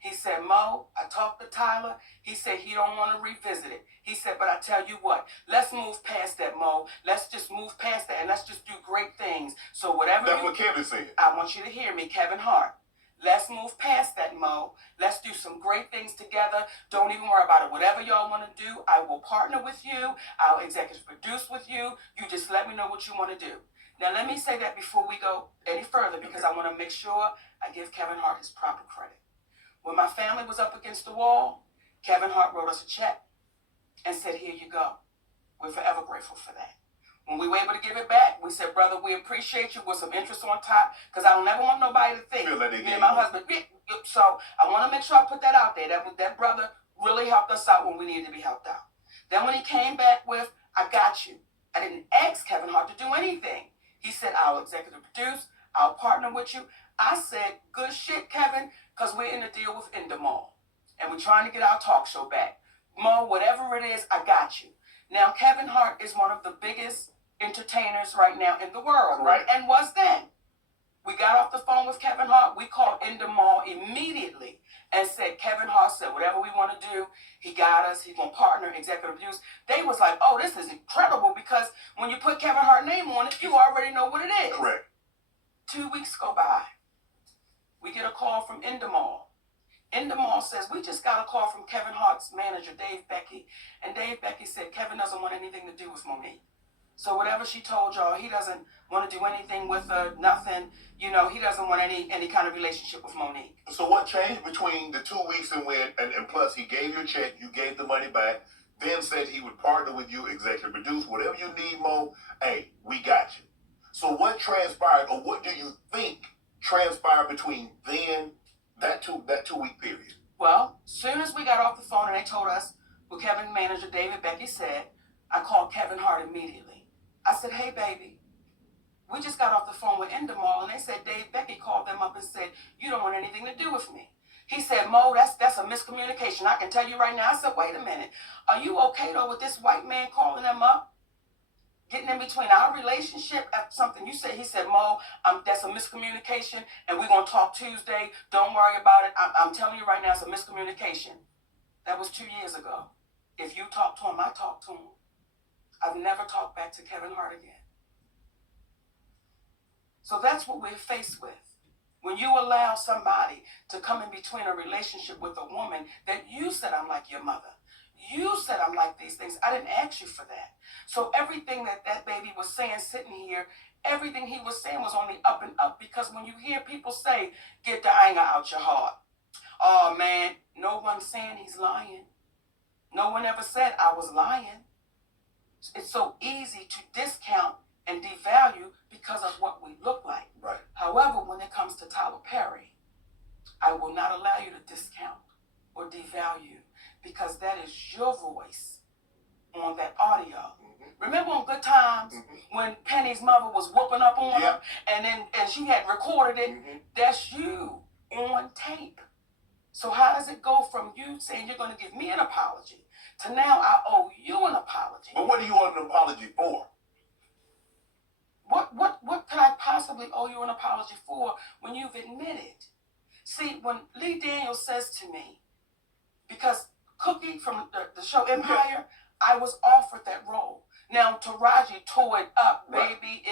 He said, Mo, I talked to Tyler. He said he don't want to revisit it. He said, but I tell you what, let's move past that, Mo. Let's just move past that and let's just do great things. So whatever That's what Kevin said. I want you to hear me, Kevin Hart. Let's move past that, Mo. Let's do some great things together. Don't even worry about it. Whatever y'all want to do, I will partner with you. I'll executive produce with you. You just let me know what you want to do. Now, let me say that before we go any further because I want to make sure I give Kevin Hart his proper credit. When my family was up against the wall, Kevin Hart wrote us a check and said, here you go. We're forever grateful for that. When we were able to give it back, we said, brother, we appreciate you with some interest on top because I don't ever want nobody to think me and my husband. So I want to make sure I put that out there. That brother really helped us out when we needed to be helped out. Then when he came back with, I got you. I didn't ask Kevin Hart to do anything. He said, I'll executive produce. I'll partner with you. I said, good shit, Kevin, because we're in a deal with Endemol. And we're trying to get our talk show back. Mo, whatever it is, I got you. Now, Kevin Hart is one of the biggest entertainers right now in the world, right? And was then. We got off the phone with Kevin Hart. We called Endemol immediately and said, Kevin Hart said, whatever we want to do, he got us. He's going to partner, executive produce. They was like, oh, this is incredible because when you put Kevin Hart's name on it, you already know what it is. Correct. 2 weeks go by. We get a call from Endemol. Endemol says, we just got a call from Kevin Hart's manager, Dave Becky. And Dave Becky said, Kevin doesn't want anything to do with Monique. So whatever she told y'all, he doesn't want to do anything with her, nothing. You know, he doesn't want any kind of relationship with Monique. So what changed between the 2 weeks and plus he gave you a check, you gave the money back, then said he would partner with you, executive produce, whatever you need, Mo, hey, we got you. So what transpired, or what do you think transpired between then, that 2 week period? Well, soon as we got off the phone and they told us what Kevin's manager, David Becky, said, I called Kevin Hart immediately. I said, hey, baby, we just got off the phone with Endemol, and they said Dave Becky called them up and said, you don't want anything to do with me. He said, Mo, that's a miscommunication. I can tell you right now. I said, wait a minute. Are you okay, though, with this white man calling them up? Getting in between our relationship after something you said. He said, Mo, that's a miscommunication, and we're going to talk Tuesday. Don't worry about it. I'm telling you right now, it's a miscommunication. That was 2 years ago. If you talk to him, I talk to him. I've never talked back to Kevin Hart again. So that's what we're faced with. When you allow somebody to come in between a relationship with a woman that you said, I'm like your mother. You said I'm like these things. I didn't ask you for that. So everything that baby was saying sitting here, everything he was saying was on the up and up. Because when you hear people say, get the anger out your heart. Oh, man, no one's saying he's lying. No one ever said I was lying. It's so easy to discount and devalue because of what we look like. Right. However, when it comes to Tyler Perry, I will not allow you to discount or devalue because that is your voice on that audio. Mm-hmm. Remember on Good Times when Penny's mother was whooping up on her and she had recorded it? Mm-hmm. That's you on tape. So how does it go from you saying you're going to give me an apology to now I owe you an apology? But what do you want an apology for? What could I possibly owe you an apology for when you've admitted? See, when Lee Daniels says to me, because Cookie from the show Empire, I was offered that role. Now, Taraji tore it up, baby.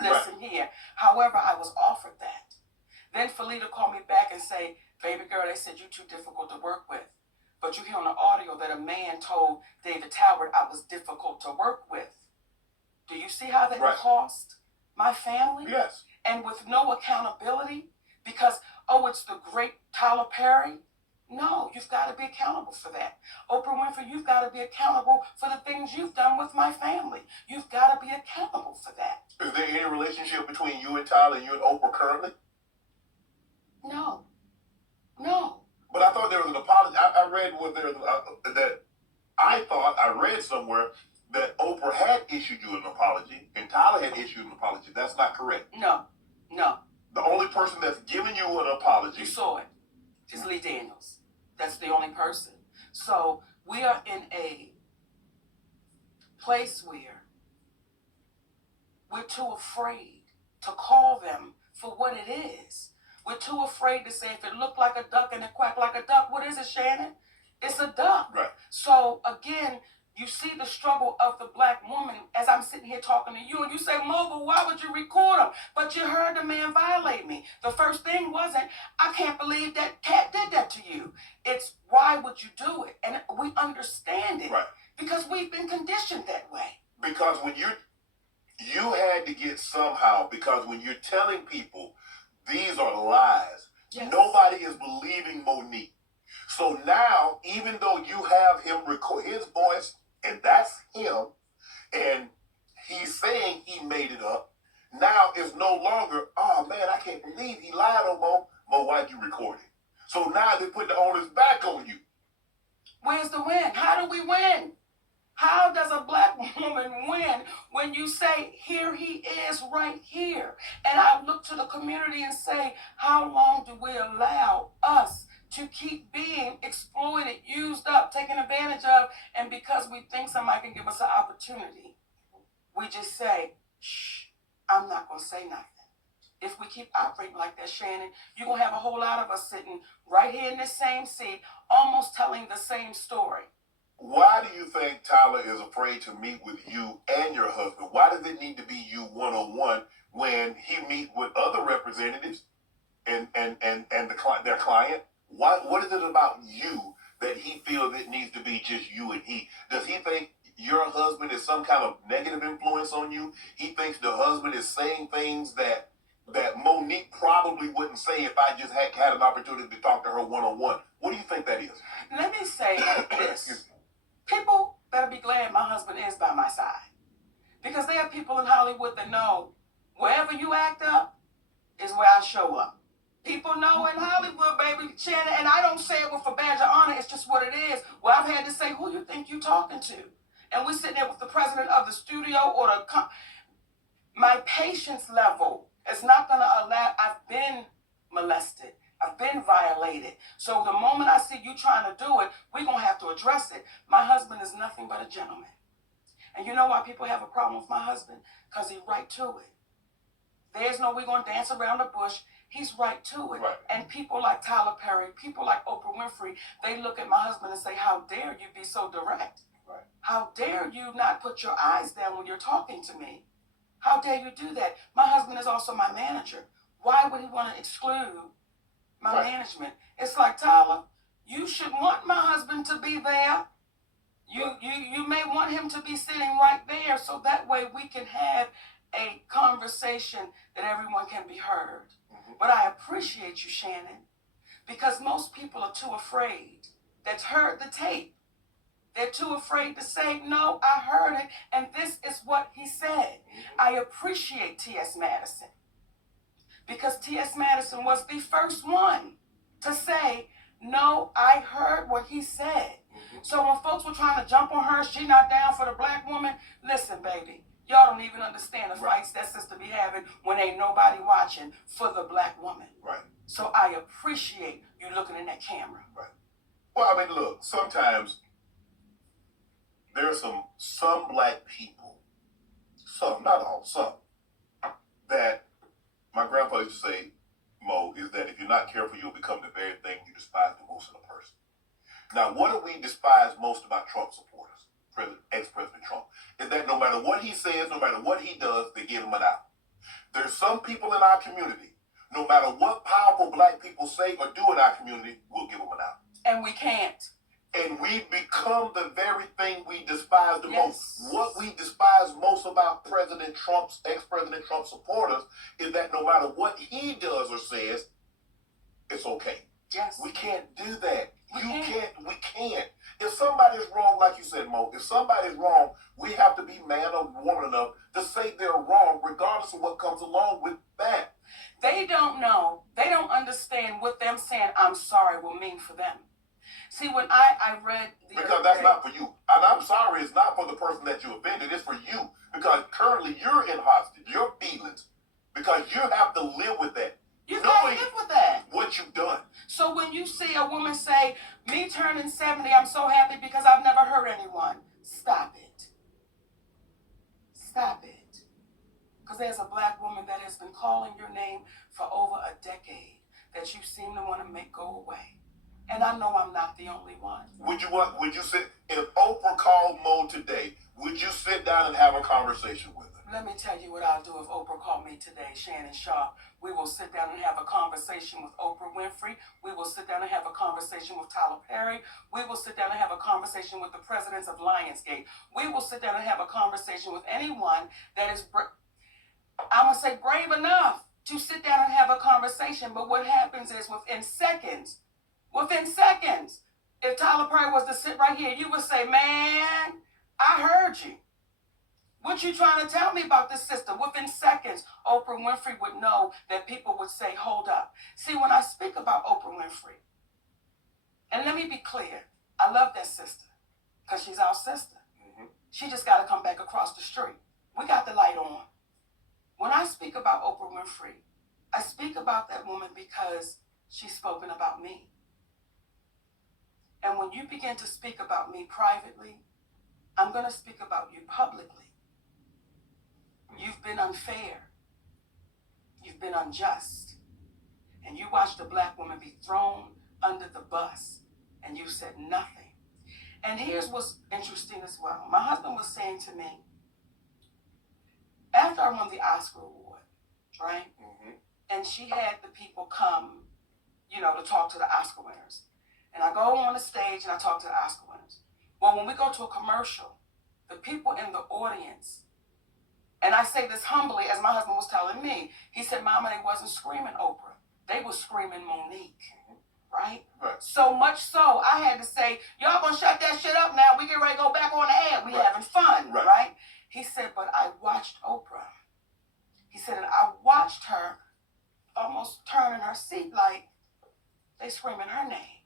Listen here. However, I was offered that. Then Felita called me back and say, baby girl, they said you're too difficult to work with. But you hear on the audio that a man told David Talbert I was difficult to work with. Do you see how that cost my family? Yes. And with no accountability because, oh, it's the great Tyler Perry? No, you've got to be accountable for that. Oprah Winfrey, you've got to be accountable for the things you've done with my family. You've got to be accountable for that. Is there any relationship between you and Tyler and you and Oprah currently? No. No. But I thought there was an apology. I read that I thought I read somewhere that Oprah had issued you an apology and Tyler had issued an apology. That's not correct. No. No. The only person that's given you an apology. You saw it. Is Lee Daniels. That's the only person. So we are in a place where we're too afraid to call them for what it is. We're too afraid to say if it looked like a duck and it quacked like a duck, what is it, Shannon? It's a duck. Right. So again, you see the struggle of the black woman as I'm sitting here talking to you and you say, Mogul, why would you record him? But you heard the man violate me. The first thing wasn't, I can't believe that cat did that to you. It's why would you do it? And we understand it. Right. Because we've been conditioned that way. Because when you had to get somehow, because when you're telling people these are lies, yes. Nobody is believing Monique. So now, even though you have him record his voice, and that's him, and he's saying he made it up, now it's no longer, oh man, I can't believe he lied on Mo. Mo, why'd you record it? So now they put the onus back on you. Where's the win? How do we win? How does a black woman win when you say, here he is right here? And I look to the community and say, how long do we allow us to keep being exploited, used up, taken advantage of, and because we think somebody can give us an opportunity, we just say, shh, I'm not going to say nothing. If we keep operating like that, Shannon, you're going to have a whole lot of us sitting right here in this same seat, almost telling the same story. Why do you think Tyler is afraid to meet with you and your husband? Why does it need to be you one-on-one when he meets with other representatives and their client? What is it about you that he feels it needs to be just you and he? Does he think your husband is some kind of negative influence on you? He thinks the husband is saying things that Monique probably wouldn't say if I just had an opportunity to talk to her one-on-one. What do you think that is? Let me say this. People better be glad my husband is by my side. Because there are people in Hollywood that know wherever you act up is where I show up. People know in Hollywood, baby, Shannon, and I don't say it with a badge of honor, it's just what it is. Well, I've had to say, who you think you talking to? And we sitting there with the president of the studio or my patience level is not going to allow, I've been molested. I've been violated. So the moment I see you trying to do it, we're going to have to address it. My husband is nothing but a gentleman. And you know why people have a problem with my husband? Because he's right to it. There's no we're going to dance around the bush. He's right to it. Right. And people like Tyler Perry, people like Oprah Winfrey, they look at my husband and say, how dare you be so direct? Right. How dare you not put your eyes down when you're talking to me? How dare you do that? My husband is also my manager. Why would he want to exclude my management? It's like, Tyler, you should want my husband to be there. You may want him to be sitting right there so that way we can have a conversation that everyone can be heard. Mm-hmm. But I appreciate you, Shannon, because most people are too afraid. That's heard the tape. They're too afraid to say, no, I heard it, and this is what he said. Mm-hmm. I appreciate T.S. Madison, because T.S. Madison was the first one to say, no, I heard what he said. Mm-hmm. So when folks were trying to jump on her, she not down for the black woman, listen, baby, y'all don't even understand the fights that sister be having when ain't nobody watching for the black woman. Right. So I appreciate you looking in that camera. Right. Well, I mean, look, sometimes there are some black people, some, not all, some, that my grandfather used to say, Mo, is that if you're not careful, you'll become the very thing you despise the most in a person. Now, what do we despise most about Trump supporters, ex-President Trump, is that no matter what he says, no matter what he does, they get him an out. There's some people in our community, no matter what powerful black people say or do in our community, we'll give them an out. And we can't. And we become the very thing we despise the most. What we despise most about ex-President Trump's supporters is that no matter what he does or says, it's okay. Yes. We can't do that. We can't. If somebody's wrong, like you said, Mo, if somebody's wrong, we have to be man or woman enough to say they're wrong, regardless of what comes along with that. They don't know. They don't understand what them saying I'm sorry will mean for them. See, when I read the because that's not for you. And I'm sorry, it's not for the person that you offended. It's for you. Because currently you're in hostage. Your feelings. Because you have to live with that. You gotta live with that. What you've done. So when you see a woman say, me turning 70, I'm so happy because I've never hurt anyone. Stop it. Stop it. Because there's a black woman that has been calling your name for over a decade that you seem to want to make go away. And I know I'm not the only one. Would you sit, if Oprah called Mo today, would you sit down and have a conversation with her? Let me tell you what I'll do if Oprah called me today, Shannon Sharp. We will sit down and have a conversation with Oprah Winfrey. We will sit down and have a conversation with Tyler Perry. We will sit down and have a conversation with the presidents of Lionsgate. We will sit down and have a conversation with anyone that is, I'm going to say, brave enough to sit down and have a conversation. But what happens is within seconds, if Tyler Perry was to sit right here, you would say, man, I heard you. What you trying to tell me about this sister? Within seconds, Oprah Winfrey would know that people would say, hold up. See, when I speak about Oprah Winfrey, and let me be clear, I love that sister because she's our sister. Mm-hmm. She just got to come back across the street. We got the light on. When I speak about Oprah Winfrey, I speak about that woman because she's spoken about me. And when you begin to speak about me privately, I'm going to speak about you publicly. You've been unfair. You've been unjust. And you watched a black woman be thrown under the bus, and you said nothing. And here's what's interesting as well. My husband was saying to me, after I won the Oscar award, right? Mm-hmm. And she had the people come, to talk to the Oscar winners. And I go on the stage and I talk to the Oscar winners. Well, when we go to a commercial, the people in the audience, and I say this humbly, as my husband was telling me, he said, Mama, they wasn't screaming Oprah. They were screaming Monique, right? So much so, I had to say, y'all gonna shut that shit up now. We get ready to go back on the air. We having fun, right? He said, but I watched Oprah. He said, and I watched her almost turn in her seat like they screaming her name.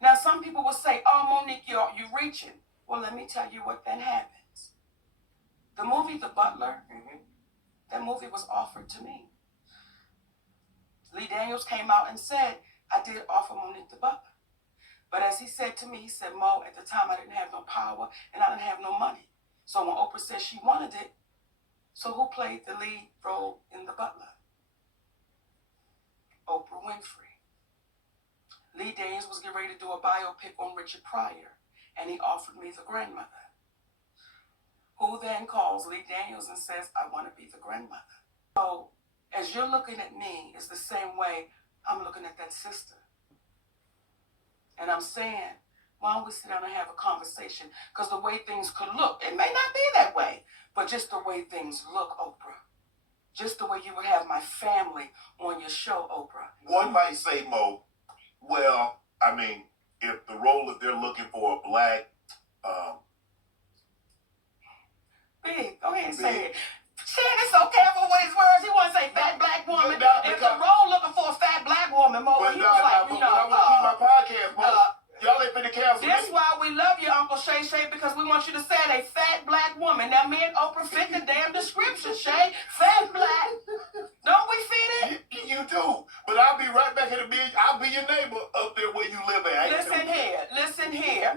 Now, some people will say, oh, Monique, you reaching. Well, let me tell you what then happens. The movie The Butler, that movie was offered to me. Lee Daniels came out and said, I did offer Monique The Butler. But as he said to me, he said, Mo, at the time I didn't have no power and I didn't have no money. So when Oprah said she wanted it, so who played the lead role in The Butler? Oprah Winfrey. Lee Daniels was getting ready to do a biopic on Richard Pryor, and he offered me the grandmother. Who then calls Lee Daniels and says, I want to be the grandmother. So as you're looking at me, it's the same way I'm looking at that sister. And I'm saying, why don't we sit down and have a conversation? Because the way things could look, it may not be that way, but just the way things look, Oprah. Just the way you would have my family on your show, Oprah. One might say, Mo, well, I mean, if the role that they're looking for a black, Big, go ahead and say it. Shannon is so careful with his words. He want to say fat black woman. If the role looking for a fat black woman, Mo, he was like, I want to keep my podcast, Mo. Y'all ain't finna cancel me. That's why we love you, Uncle Shay Shay, because we want you to say a fat black woman. Now, me and Oprah fit the damn description, Shay. Fat black. Don't we fit it? You do. But I'll be right back in the big. I'll be your neighbor up there where you live at. Listen here.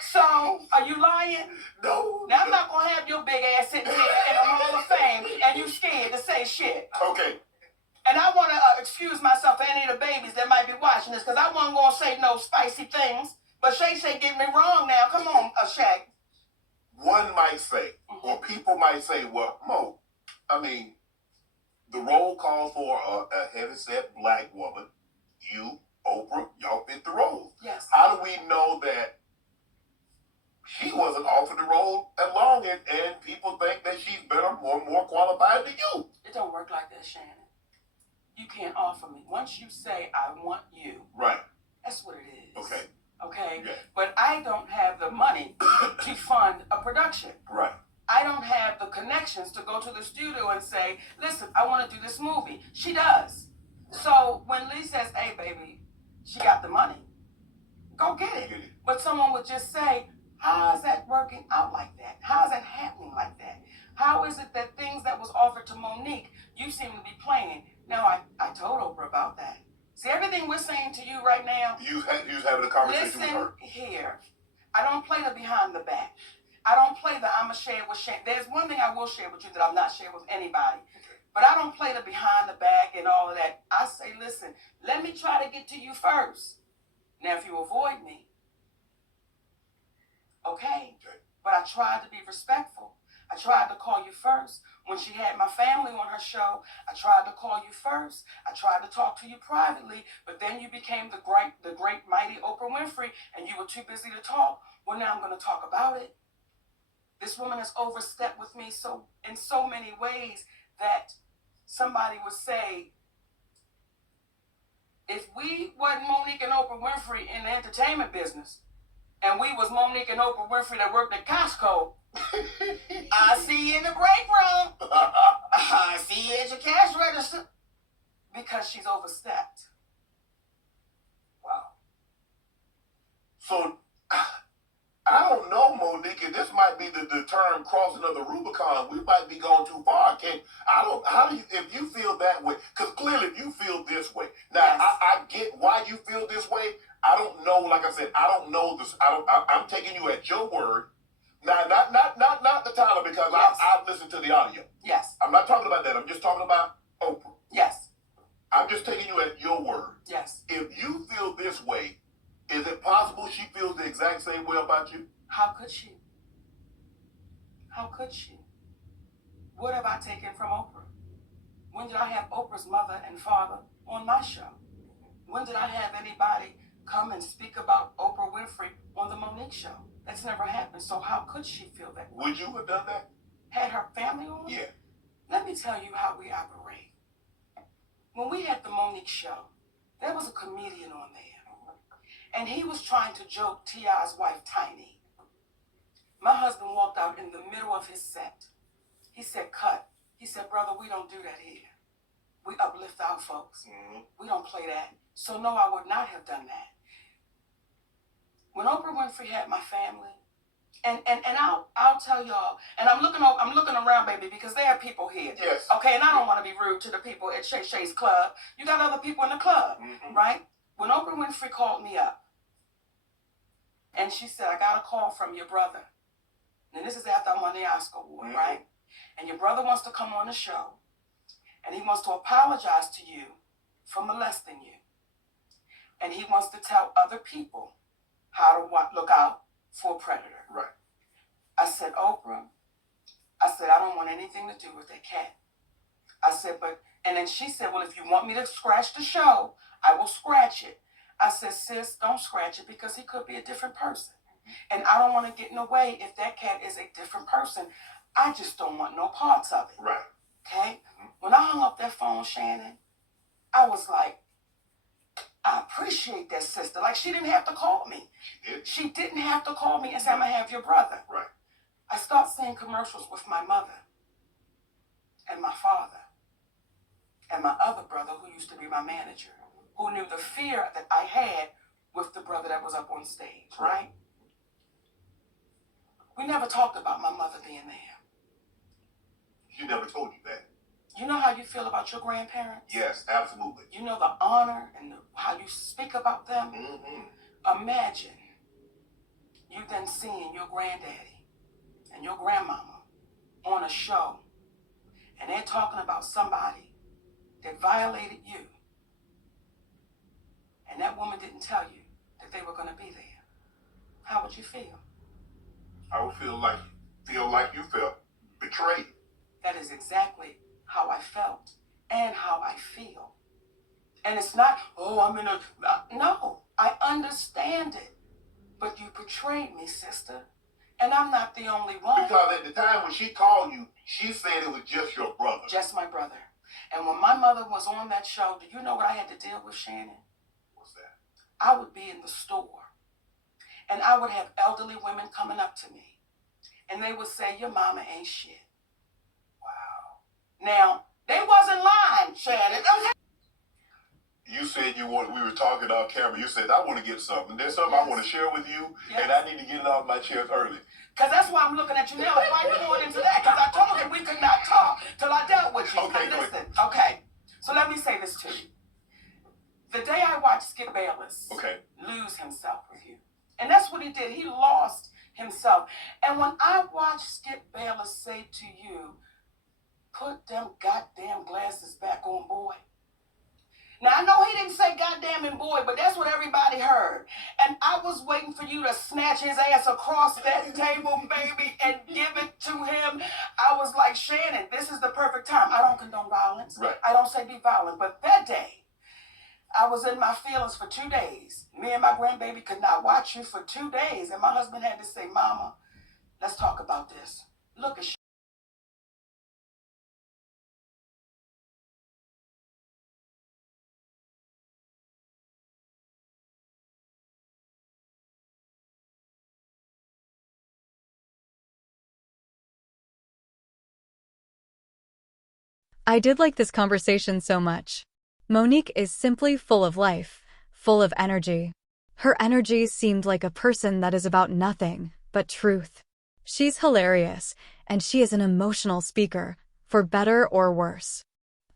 So, are you lying? No. Now, I'm not going to have your big ass sitting here in the Hall of Fame and you scared to say shit. Okay. And I want to excuse myself for any of the babies that might be watching this, because I wasn't going to say no spicy things. But Shay Shay get me wrong now. Come on, Shay. One might say, or people might say, well, Mo, I mean, the role calls for a heavy-set black woman, you, Oprah, y'all fit the role. Yes. How do we know that she wasn't offered the role at long and people think that she's better or more qualified than you? It don't work like that, Shannon. You can't offer me. Once you say, I want you. Right. That's what it is. Okay. Okay? Yeah. But I don't have the money to fund a production. Right. I don't have the connections to go to the studio and say, listen, I want to do this movie. She does. So when Lee says, hey, baby, she got the money, go get it. But someone would just say, how is that working out like that? How is that happening like that? How is it that things that was offered to Monique, you seem to be playing? Now, I told Oprah about that. See, everything we're saying to you right now. You was having a conversation with her. Listen here. I don't play the behind the back. I don't play the I'ma share with Shay. There's one thing I will share with you that I'm not sharing with anybody. But I don't play the behind the back and all of that. I say, listen, let me try to get to you first. Now, if you avoid me, okay. But I tried to be respectful. I tried to call you first. When she had my family on her show, I tried to call you first. I tried to talk to you privately, but then you became the great, mighty Oprah Winfrey, and you were too busy to talk. Well, now I'm going to talk about it. This woman has overstepped with me in so many ways that somebody would say, if we wasn't Monique and Oprah Winfrey in the entertainment business, and we was Monique and Oprah Winfrey that worked at Costco, I see you in the break room. I see you at your cash register. Because she's overstepped. Wow. So, I don't know, Monique, and this might be the term crossing of the Rubicon. We might be going too far. How do you, if you feel that way, because clearly if you feel this way. Now, yes. I get why you feel this way. I don't know, like I said, I don't know this. I'm taking you at your word. Now, not the Tyler, because yes. I listened to the audio. Yes. I'm not talking about that. I'm just talking about Oprah. Yes. I'm just taking you at your word. Yes. If you feel this way, is it possible she feels the exact same way about you? How could she? How could she? What have I taken from Oprah? When did I have Oprah's mother and father on my show? When did I have anybody come and speak about Oprah Winfrey on the Monique show? That's never happened. So how could she feel that way? Would you have done that? Had her family on? Yeah. Let me tell you how we operate. When we had the Monique show, there was a comedian on there. And he was trying to joke T.I.'s wife, Tiny. My husband walked out in the middle of his set. He said, cut. He said, brother, we don't do that here. We uplift our folks. Mm-hmm. We don't play that. So no, I would not have done that. When Oprah Winfrey had my family, and I'll tell y'all, and I'm looking around, baby, because there are people here. Yes. Okay, and I don't want to be rude to the people at Shay Shay's club. You got other people in the club, mm-hmm. right? When Oprah Winfrey called me up, and she said, I got a call from your brother. And this is after I won the Oscar award, mm-hmm. right? And your brother wants to come on the show, and he wants to apologize to you for molesting you. And he wants to tell other people how to look out for a predator. Right. I said, Oprah, I don't want anything to do with that cat. I said, and then she said, well, if you want me to scratch the show, I will scratch it. I said, sis, don't scratch it because he could be a different person. And I don't want to get in the way if that cat is a different person. I just don't want no parts of it. Right. Okay? Mm-hmm. When I hung up that phone, Shannon, I was like, I appreciate that sister. Like, she didn't have to call me. She didn't have to call me and say, I'm going to have your brother. Right. I start seeing commercials with my mother and my father and my other brother who used to be my manager, who knew the fear that I had with the brother that was up on stage, right? We never talked about my mother being there. She never told you that. You know how you feel about your grandparents? Yes, absolutely. You know the honor and how you speak about them? Mm-hmm. Imagine you then seeing your granddaddy and your grandmama on a show, and they're talking about somebody that violated you, and that woman didn't tell you that they were going to be there. How would you feel? I would feel like you felt betrayed. That is exactly how I felt and how I feel. And it's not, oh, I'm in a, no, I understand it. But you betrayed me, sister. And I'm not the only one. Because at the time when she called you, she said it was just your brother. Just my brother. And when my mother was on that show, do you know what I had to deal with, Shannon? What's that? I would be in the store, and I would have elderly women coming up to me, and they would say, your mama ain't shit. Wow. Now, they wasn't lying, Shannon. You said we were talking on camera. You said, I want to get something. There's something I want to share with you, and I need to get it off my chest early. Because that's why I'm looking at you now. Like, why are you going into that? Because I told you we could not talk till I dealt with you. Okay, listen. Okay. So let me say this to you. The day I watched Skip Bayless lose himself with you, and that's what he did. He lost himself. And when I watched Skip Bayless say to you, put them goddamn glasses back on, boy. Now, I know he didn't say goddamn and boy, but that's what everybody heard. And I was waiting for you to snatch his ass across that table, baby, and give it to him. I was like, Shannon, this is the perfect time. I don't condone violence. Right. I don't say be violent. But that day, I was in my feelings for 2 days. Me and my grandbaby could not watch you for 2 days. And my husband had to say, Mama, let's talk about this. Look at I did like this conversation so much. Monique is simply full of life, full of energy. Her energy seemed like a person that is about nothing but truth. She's hilarious, and she is an emotional speaker, for better or worse.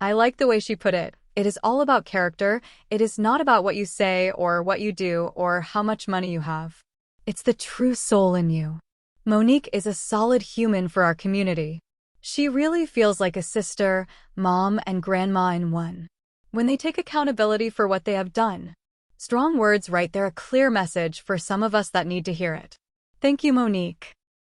I like the way she put it. It is all about character. It is not about what you say or what you do or how much money you have. It's the true soul in you. Monique is a solid human for our community. She really feels like a sister, mom, and grandma in one. When they take accountability for what they have done. Strong words right there, a clear message for some of us that need to hear it. Thank you, Monique.